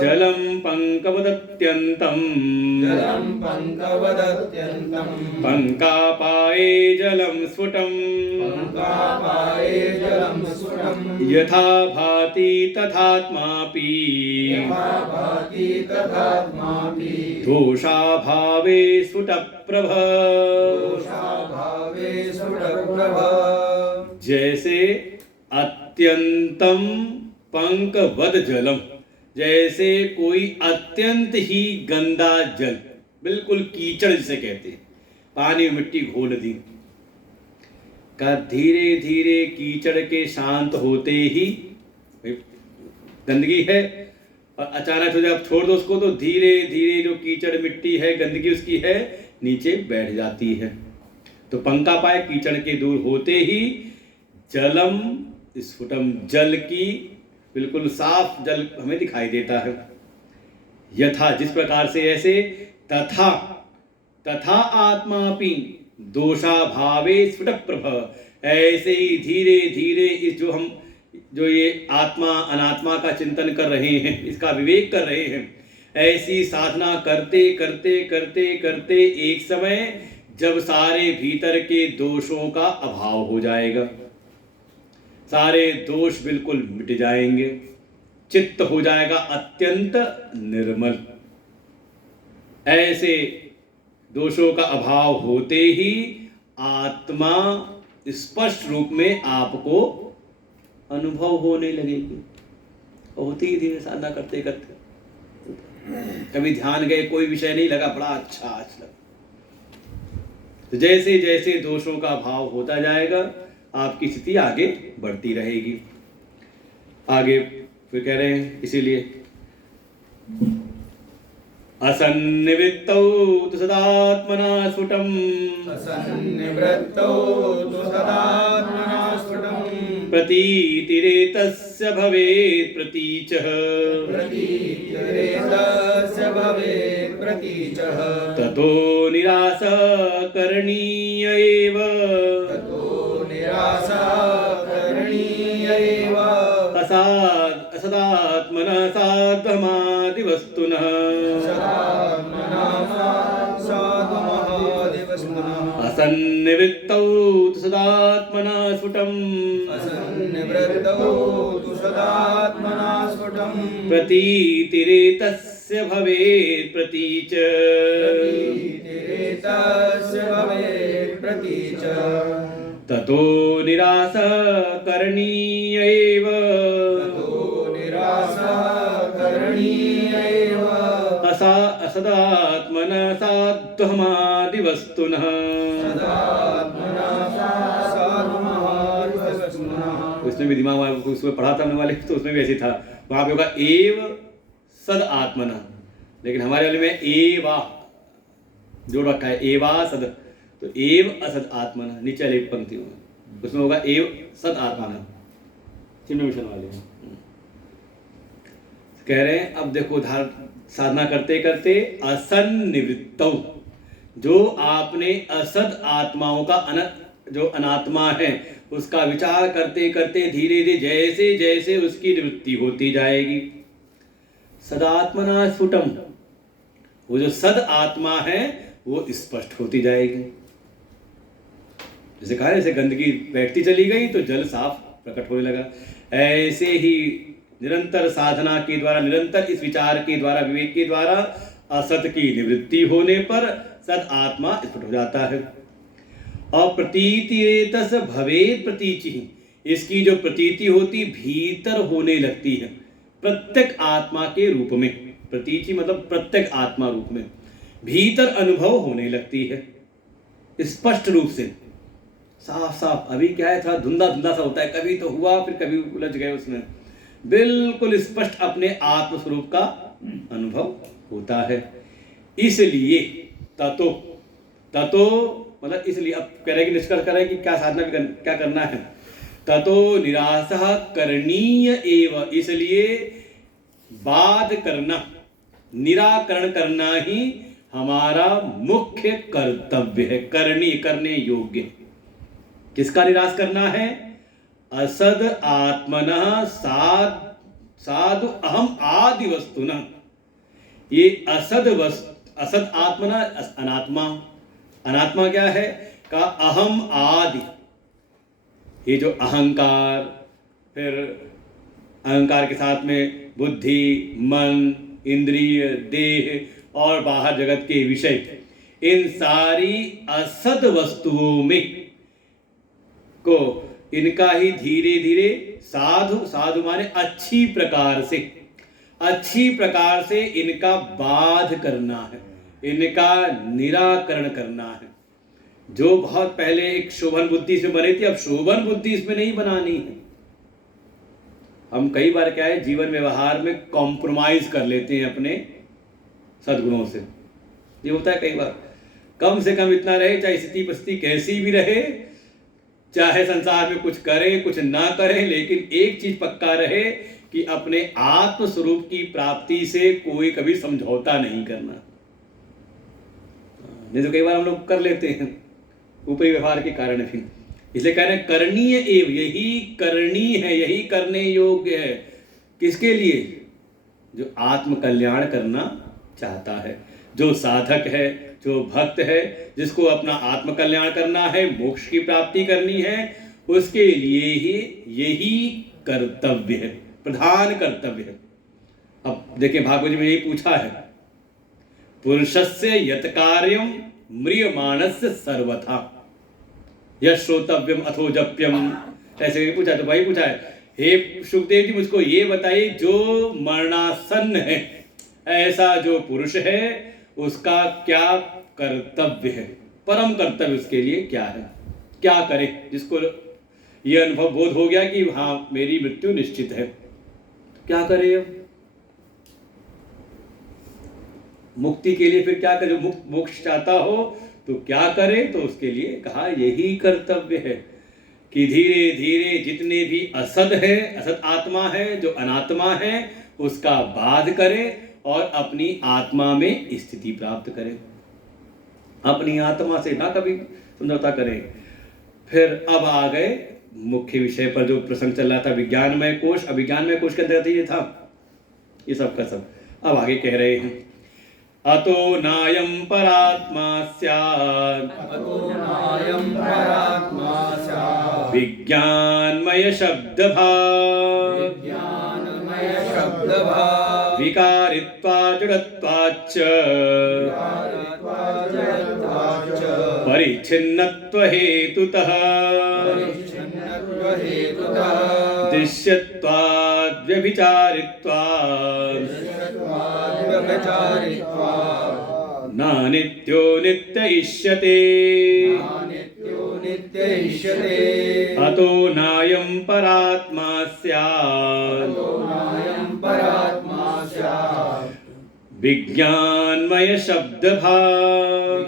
जलम पंकवदत्यंतम पंकापाये जलम स्फुटम यथा भाति तथात्मापि दोषाभावे स्फुटप्रभ। जैसे अत्यंतम पंकवद जलम, जैसे कोई अत्यंत ही गंदा जल, बिल्कुल कीचड़ जिसे कहते हैं, पानी में मिट्टी घोल दी, का धीरे धीरे कीचड़ के शांत होते ही, गंदगी है और अचानक से जब छोड़ दो उसको, तो धीरे धीरे जो कीचड़ मिट्टी है, गंदगी उसकी है, नीचे बैठ जाती है। तो पंका पाए कीचड़ के दूर होते ही जलम स्फुटम, जल की बिल्कुल साफ जल हमें दिखाई देता है। यथा जिस प्रकार से, ऐसे तथा तथा आत्मापि दोषाभावे स्फुट प्रभ, ऐसे ही धीरे धीरे इस जो ये आत्मा अनात्मा का चिंतन कर रहे हैं, इसका विवेक कर रहे हैं, ऐसी साधना करते करते करते करते एक समय जब सारे भीतर के दोषों का अभाव हो जाएगा, सारे दोष बिल्कुल मिट जाएंगे, चित्त हो जाएगा अत्यंत निर्मल। ऐसे दोषों का अभाव होते ही आत्मा स्पष्ट रूप में आपको अनुभव होने लगेगी। होती ही धीरे साधना करते करते, कभी ध्यान गए, कोई विषय नहीं लगा, बड़ा अच्छा आज लगा। तो जैसे जैसे दोषों का अभाव होता जाएगा, आपकी स्थिति आगे बढ़ती रहेगी। आगे फिर कह रहे हैं, इसीलिए असन्निवृत्तौ तु सदात्मना स्फुटं प्रतीतिरेतस्य भवेत् प्रतीचः ततो निराशः करणीय एव असदात्मनः साध्वमादिवस्तुनः असन्निवृत्तौ तु सदात्मना स्फुटं प्रतीतिरेतस्य भवेत् प्रतीच ततो निराशः करणीय एव असदात्मनः साध्वमादिवस्तुनः। उसमें भी दिमाग वाले, उसमें पढ़ा था हमने वाले, तो उसमें भी ऐसे था, वहां पे होगा एव सद आत्मना, लेकिन हमारे वाले में एवा जोड़ रखा है, एवा सद, तो एव असद आत्मना नीचे वाली पंक्ति में, उसमें होगा एव सद आत्मना, चिन्ह मिशन वाले कह रहे हैं। अब देखो साधना करते करते असन्निवृत्तौ, जो आपने असद आत्माओं का जो अनात्मा है उसका विचार करते करते धीरे धीरे जैसे जैसे उसकी निवृत्ति होती जाएगी, सदात्मना स्फुटम, वो जो सद आत्मा है वो स्पष्ट होती जाएगी। जैसे कहा, जैसे गंदगी बैठती चली गई तो जल साफ प्रकट होने लगा, ऐसे ही निरंतर साधना के द्वारा, निरंतर इस विचार के द्वारा, विवेक के द्वारा असत की निवृत्ति होने पर सद आत्मा स्फुट हो जाता है। और प्रतीतिरेतस भवेद प्रतीचि, इसकी जो प्रतीति होती भीतर होने लगती है प्रत्येक आत्मा के रूप में। प्रतीचि मतलब प्रत्येक आत्मा रूप में भीतर अनुभव होने लगती है स्पष्ट रूप से, साफ साफ। अभी क्या है, थोड़ा धुंधा धुंधा सा होता है, कभी तो हुआ फिर कभी उलझ गए उसमें। बिल्कुल स्पष्ट अपने आत्म स्वरूप का अनुभव होता है। इसलिए ततो मतलब इसलिए अब कह रहे हैं कि निष्कर्ष कर रहे हैं कि क्या साधना क्या करना है। ततो निरासः करणीय एव, इसलिए बाध करना, निराकरण करना ही हमारा मुख्य कर्तव्य है, करने योग्य। किसका निराश करना है? असद आत्मनः साधु अहम आदि वस्तुना। ये असद आत्मना अनात्मा, अनात्मा क्या है का अहम आदि, ये जो अहंकार, फिर अहंकार के साथ में बुद्धि, मन, इंद्रिय, देह और बाहर जगत के विषय, इन सारी असद वस्तुओं में को इनका ही धीरे धीरे साधु माने अच्छी प्रकार से इनका बाध करना है, इनका निराकरण करना है। जो बहुत पहले एक शोभन बुद्धि से बनी थी, अब शोभन बुद्धि इसमें नहीं बनानी है। हम कई बार क्या है, जीवन व्यवहार में कॉम्प्रोमाइज कर लेते हैं अपने सद्गुणों से। ये होता है कई बार। कम से कम इतना रहे, चाहे स्थिति परिस्थिति कैसी भी रहे, चाहे संसार में कुछ करें कुछ ना करें, लेकिन एक चीज पक्का रहे कि अपने आत्म स्वरूप की प्राप्ति से कोई कभी समझौता नहीं करना। नहीं तो कई बार हम लोग कर लेते हैं ऊपरी व्यवहार के कारण भी। इसलिए कह रहे हैं करणीय एव, यही करनी है, यही करने योग्य है। किसके लिए? जो आत्म कल्याण करना चाहता है, जो साधक है, जो भक्त है, जिसको अपना आत्म कल्याण करना है, मोक्ष की प्राप्ति करनी है, उसके लिए ही यही कर्तव्य है, प्रधान कर्तव्य है। अब देखिए भागवत जी में यही पूछा है, पुरुषस्य यत् कार्यम म्रियमाणस्य सर्वथा यत् श्रोतव्यम अथो जप्यम, ऐसे पूछा। तो भाई पूछा है, हे सुखदेव जी मुझको ये बताइए, जो मरणासन्न है ऐसा जो पुरुष है उसका क्या कर्तव्य है, परम कर्तव्य उसके लिए क्या है, क्या करे? जिसको ये अनुभव बोध हो गया कि हाँ मेरी मृत्यु निश्चित है, क्या करे? अब मुक्ति के लिए फिर क्या करे? मोक्ष चाहता हो तो क्या करे? तो उसके लिए कहा यही कर्तव्य है कि धीरे धीरे जितने भी असद है, असद आत्मा है, जो अनात्मा है, उसका बाध करे और अपनी आत्मा में स्थिति प्राप्त करे। अपनी आत्मा से ना कभी समझौता करें। फिर अब आ गए मुख्य विषय पर, जो प्रसंग चल रहा था विज्ञानमय कोश। अभिज्ञानमय कोश के अंतर्गत ये था, ये सब का सब। अब आगे कह रहे हैं, अतो नायं परात्मा स्यात् विज्ञानमय शब्दभाव विकारित्वा जडत्वाच्च परिच्छिन्नत्व हेतुतः दृश्यत्वाद् व्यभिचारित्वात् नानित्यो नित्य इष्यते। अतो नायं परात्मा स्यात् विज्ञानमय शब्दभाव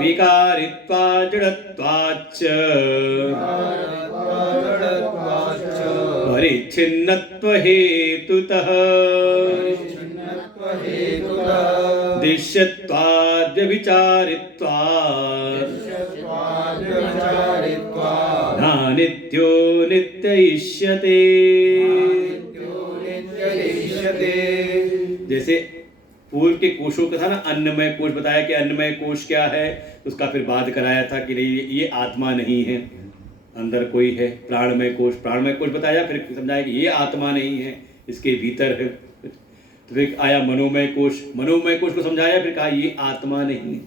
विकारित्वा जडत्वाच्च परिच्छिन्नत्व हेतुतः दृश्यत्वाद् व्यभिचारित्वात् नानित्यो नित्य इष्यते। जैसे पूर्व के कोशों का था ना, अन्नमय कोश बताया कि अन्नमय कोश क्या है, उसका फिर बात कराया था कि नहीं ये आत्मा नहीं है, अंदर कोई है। प्राणमय कोश बताया, फिर समझाया कि ये आत्मा नहीं है, इसके भीतर है। तो फिर आया मनोमय कोश को समझाया, फिर कहा ये आत्मा नहीं है।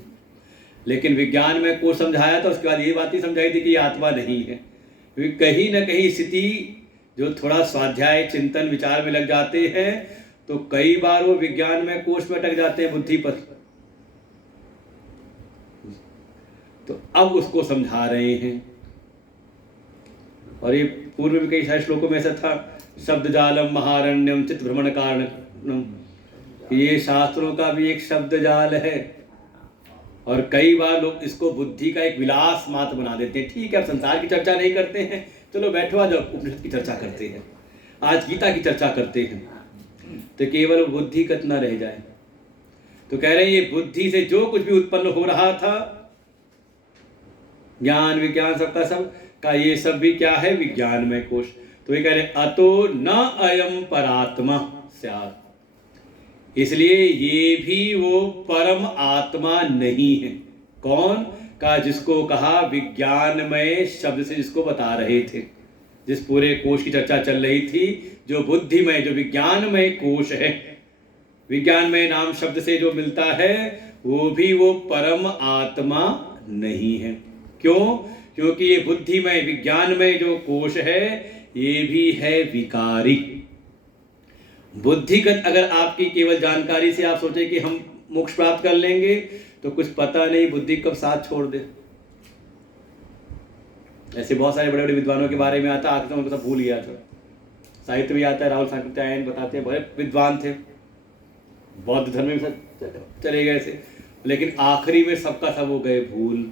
लेकिन विज्ञान में कोश समझाया तो उसके बाद ये बात ही समझाई थी कि ये आत्मा नहीं है। क्योंकि कहीं ना कहीं स्थिति जो थोड़ा स्वाध्याय चिंतन विचार में लग जाते हैं तो कई बार वो विज्ञान में कोश में अटक जाते हैं बुद्धि पर। तो अब उसको समझा रहे हैं। और ये पूर्व में कई सारे श्लोकों में ऐसा था, शब्द जालम महारण्यम चित्त भ्रमण कारणम, ये शास्त्रों का भी एक शब्द जाल है। और कई बार लोग इसको बुद्धि का एक विलास मात्र बना देते हैं। ठीक है, अब संसार की चर्चा नहीं करते हैं, चलो बैठो आज उपनिषद की चर्चा करते हैं, आज गीता की चर्चा करते हैं, तो केवल बुद्धि कत न रह जाए। तो कह रहे हैं ये बुद्धि से जो कुछ भी उत्पन्न हो रहा था, ज्ञान विज्ञान सबका सब का, ये सब भी क्या है? विज्ञानमय कोश। तो ये कह रहे अतो न अयम परात्मा स्यात्, इसलिए ये भी वो परम आत्मा नहीं है। कौन का? जिसको कहा विज्ञानमय शब्द से जिसको बता रहे थे, जिस पूरे कोश की चर्चा चल रही थी, जो बुद्धिमय जो विज्ञानमय कोश है, विज्ञानमय नाम शब्द से जो मिलता है, वो भी वो परम आत्मा नहीं है। क्यों? क्योंकि ये बुद्धिमय विज्ञानमय जो कोश है ये भी है विकारी। बुद्धिगत अगर आपकी केवल जानकारी से आप सोचे कि हम मोक्ष प्राप्त कर लेंगे, तो कुछ पता नहीं बुद्धि कब साथ छोड़ दे। ऐसे बहुत सारे बड़े बड़े विद्वानों के बारे में आता, आखिर तो उनको सब भूल गया था। साहित्य भी आता है, राहुल सांकृत्यायन बताते हैं बड़े विद्वान थे, बौद्ध धर्म में चले गए थे, लेकिन आखिरी में सबका सब हो गए भूल।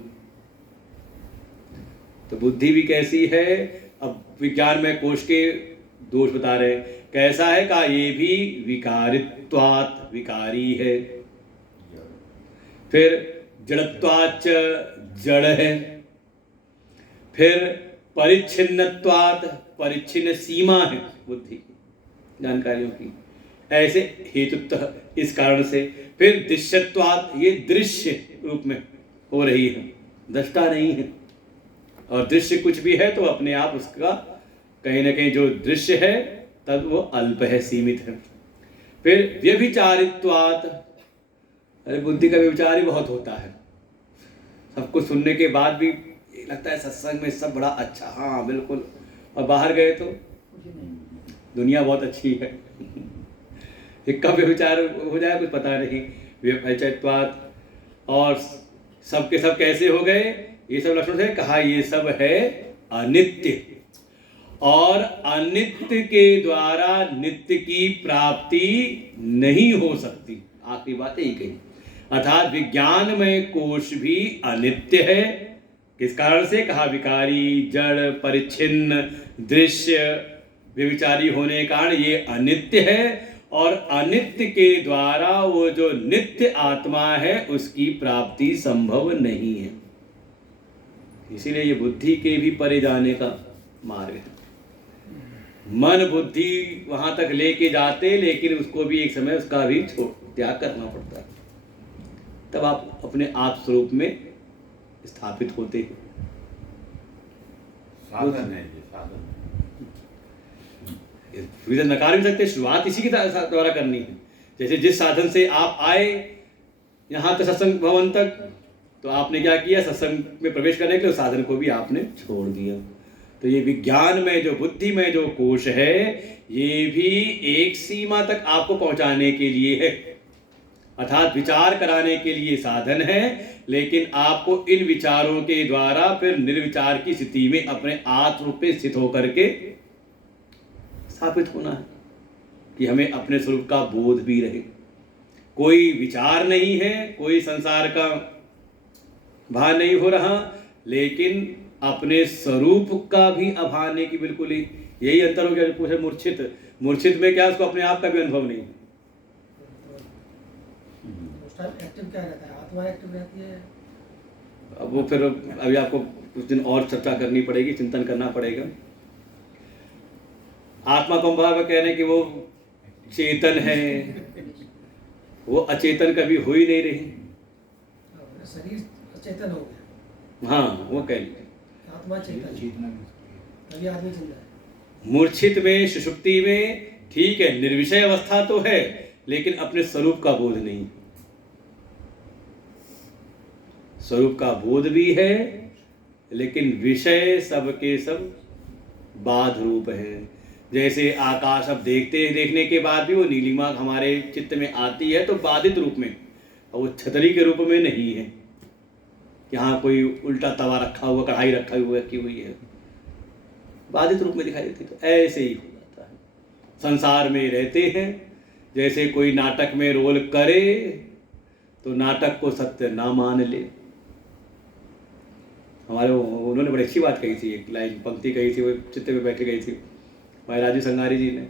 तो बुद्धि भी कैसी है? अब विज्ञान में कोश के दोष बता रहे हैं। कैसा है? का ये भी विकारित्वात्, विकारी है। फिर जड़त्वाच्च, जड़ है। फिर परिच्छिन्नत्वात्, परिच्छिन्न सीमा है बुद्धि की जानकारियों की, ऐसे हेतुतः इस कारण से। फिर दृश्यत्वात्, ये दृश्य रूप में हो रही है, दृष्टा नहीं है। और दृश्य कुछ भी है तो अपने आप उसका कहीं ना कहीं जो दृश्य है तब वो अल्प है, सीमित है। फिर व्यभिचारित्वात्, अरे बुद्धि का व्यभिचार ही बहुत होता है। सब कुछ सुनने के बाद भी लगता है सत्संग में सब बड़ा अच्छा, हाँ बिल्कुल, और बाहर गए तो दुनिया बहुत अच्छी है। कब व्यभिचार हो जाए कुछ पता नहीं। व्यभिचारित्वात्, और सबके सब कैसे हो गए? ये सब लक्षण से कहा ये सब है अनित्य, और अनित्य के द्वारा नित्य की प्राप्ति नहीं हो सकती। आखिरी बात यही कही। अर्थात विज्ञानमय कोश भी अनित्य है। किस कारण से? कहा विकारी, जड़, परिच्छिन्न, दृश्य, व्यभिचारी होने के कारण ये अनित्य है, और अनित्य के द्वारा वो जो नित्य आत्मा है उसकी प्राप्ति संभव नहीं है। इसीलिए ये बुद्धि के भी परे जाने का मार्ग है। मन बुद्धि वहां तक लेके जाते, लेकिन उसको भी एक समय उसका भी त्याग करना पड़ता है, तब आप अपने आप स्वरूप में स्थापित होते हैं। साधन है ये, साधन नकार भी सकते, शुरुआत इसी के द्वारा करनी है। जैसे जिस साधन से आप आए यहाँ तक सत्संग भवन तक, तो आपने क्या किया? सत्संग में प्रवेश करने के लिए साधन को भी आपने छोड़ दिया। तो ये विज्ञान में जो बुद्धि में जो कोश है, ये भी एक सीमा तक आपको पहुंचाने के लिए है, अर्थात विचार कराने के लिए साधन है, लेकिन आपको इन विचारों के द्वारा फिर निर्विचार की स्थिति में अपने आत्म पे स्थित होकर के स्थापित होना है कि हमें अपने स्वरूप का बोध भी रहे। कोई विचार नहीं है, कोई संसार का भान नहीं हो रहा, लेकिन अपने स्वरूप का भी अभाने की बिल्कुल ही यही अंतर हो गया। जो पूछे मूर्छित में क्या, उसको अपने आप का भी अनुभव नहीं। एक्टिव क्या रहता है? आत्मा एक्टिव रहती है। अब वो फिर अभी आपको कुछ दिन और चर्चा करनी पड़ेगी, चिंतन करना पड़ेगा। आत्मा को हम बार कहने कि वो चेतन है, वो अचेतन कभी हो ही नहीं रही। शरीर अचेतन हो गया, हाँ वो कह लीजिए। आत्मा चेतन, तभी आदमी जिंदा है। मूर्छित में, सुषुप्ति में ठीक है, निर्विषय अवस्था तो है, लेकिन अपने स्वरूप का बोध नहीं। स्वरूप का बोध भी है, लेकिन विषय सब के सब बाध रूप है। जैसे आकाश अब देखने के बाद भी वो नीलिमा हमारे चित्त में आती है तो बाधित रूप में, और वो छतरी के रूप में नहीं है कि हाँ कोई उल्टा तवा रखा हुआ, कढ़ाई रखी हुई है, बाधित रूप में दिखाई देती। तो ऐसे ही हो जाता है। संसार में रहते हैं, जैसे कोई नाटक में रोल करे तो नाटक को सत्य ना मान ले। उन्होंने बड़ी अच्छी बात कही थी, एक लाइन पंक्ति कही थी, वो चित्त में बैठ गई थी हमारे राजू संगारी जी ने।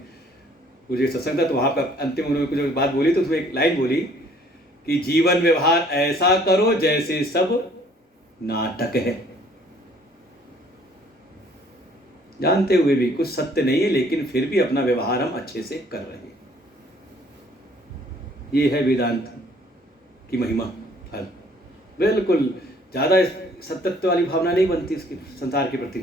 कुछ एक सत्संग था तो वहाँ पर अंतिम उन्होंने कुछ बात बोली तो उसमें एक लाइन बोली कि जीवन व्यवहार ऐसा करो जैसे सब नाटक है। जानते हुए भी कुछ सत्य नहीं है, लेकिन फिर भी अपना व्यवहार हम अच्छे से कर रहे हैं। ये है वेदांत की महिमा। फल बिल्कुल ज़्यादा सत्यत्व वाली भावना नहीं बनती इसकी संसार के प्रति।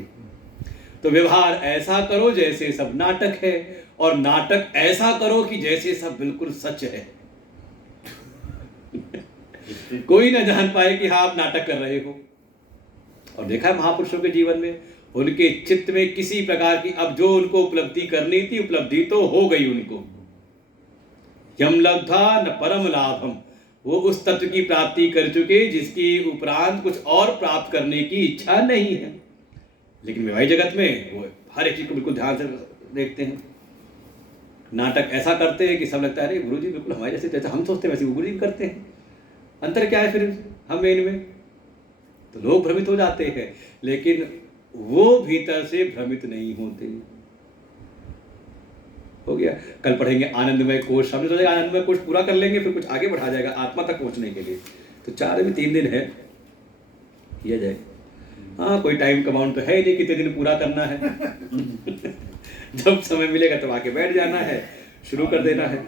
तो व्यवहार ऐसा करो जैसे सब नाटक है, और नाटक ऐसा करो कि जैसे सब बिल्कुल सच है। कोई ना जान पाए कि हाँ आप नाटक कर रहे हो। और देखा है महापुरुषों के जीवन में, उनके चित्त में किसी प्रकार की, अब जो उनको उपलब्धि करनी थी उपलब्धि तो हो गई उनको। यम लब्धा न परम लाभम, वो उस तत्व की प्राप्ति कर चुके जिसकी उपरांत कुछ और प्राप्त करने की इच्छा नहीं है। लेकिन वैवाहिक जगत में वो हर एक चीज को बिल्कुल ध्यान से देखते हैं। नाटक ऐसा करते हैं कि सब लगता है अरे गुरु जी बिल्कुल हमारे जैसे हम सोचते हैं वैसे गुरु जी करते हैं। अंतर क्या है फिर हम इनमें? तो लोग भ्रमित हो जाते हैं, लेकिन वो भीतर से भ्रमित नहीं होते। हो गया। कल पढ़ेंगे आनंदमय कोश। हमने सोचा आनंदमय कोश पूरा कर लेंगे, फिर कुछ आगे बढ़ा जाएगा आत्मा तक पहुंचने के लिए। तो 4 में 3 दिन है, किया जाए। हाँ, कोई टाइम का बाउंड तो है ही नहीं कितने दिन पूरा करना है। जब समय मिलेगा तब आके बैठ जाना है, शुरू कर देना है।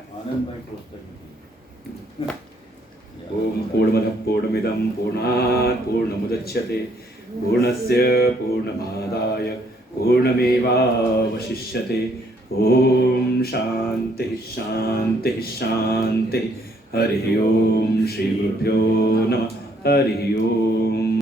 ओम पूर्णमदः पूर्णमिदं पूर्णात् पूर्णमुदच्यते पूर्णस्य पूर्णमादाय पूर्णमेवावशिष्यते। ओम शांति शांति शांति। हरि ओम। श्री गुरुभ्यो नमः। हरि ओम।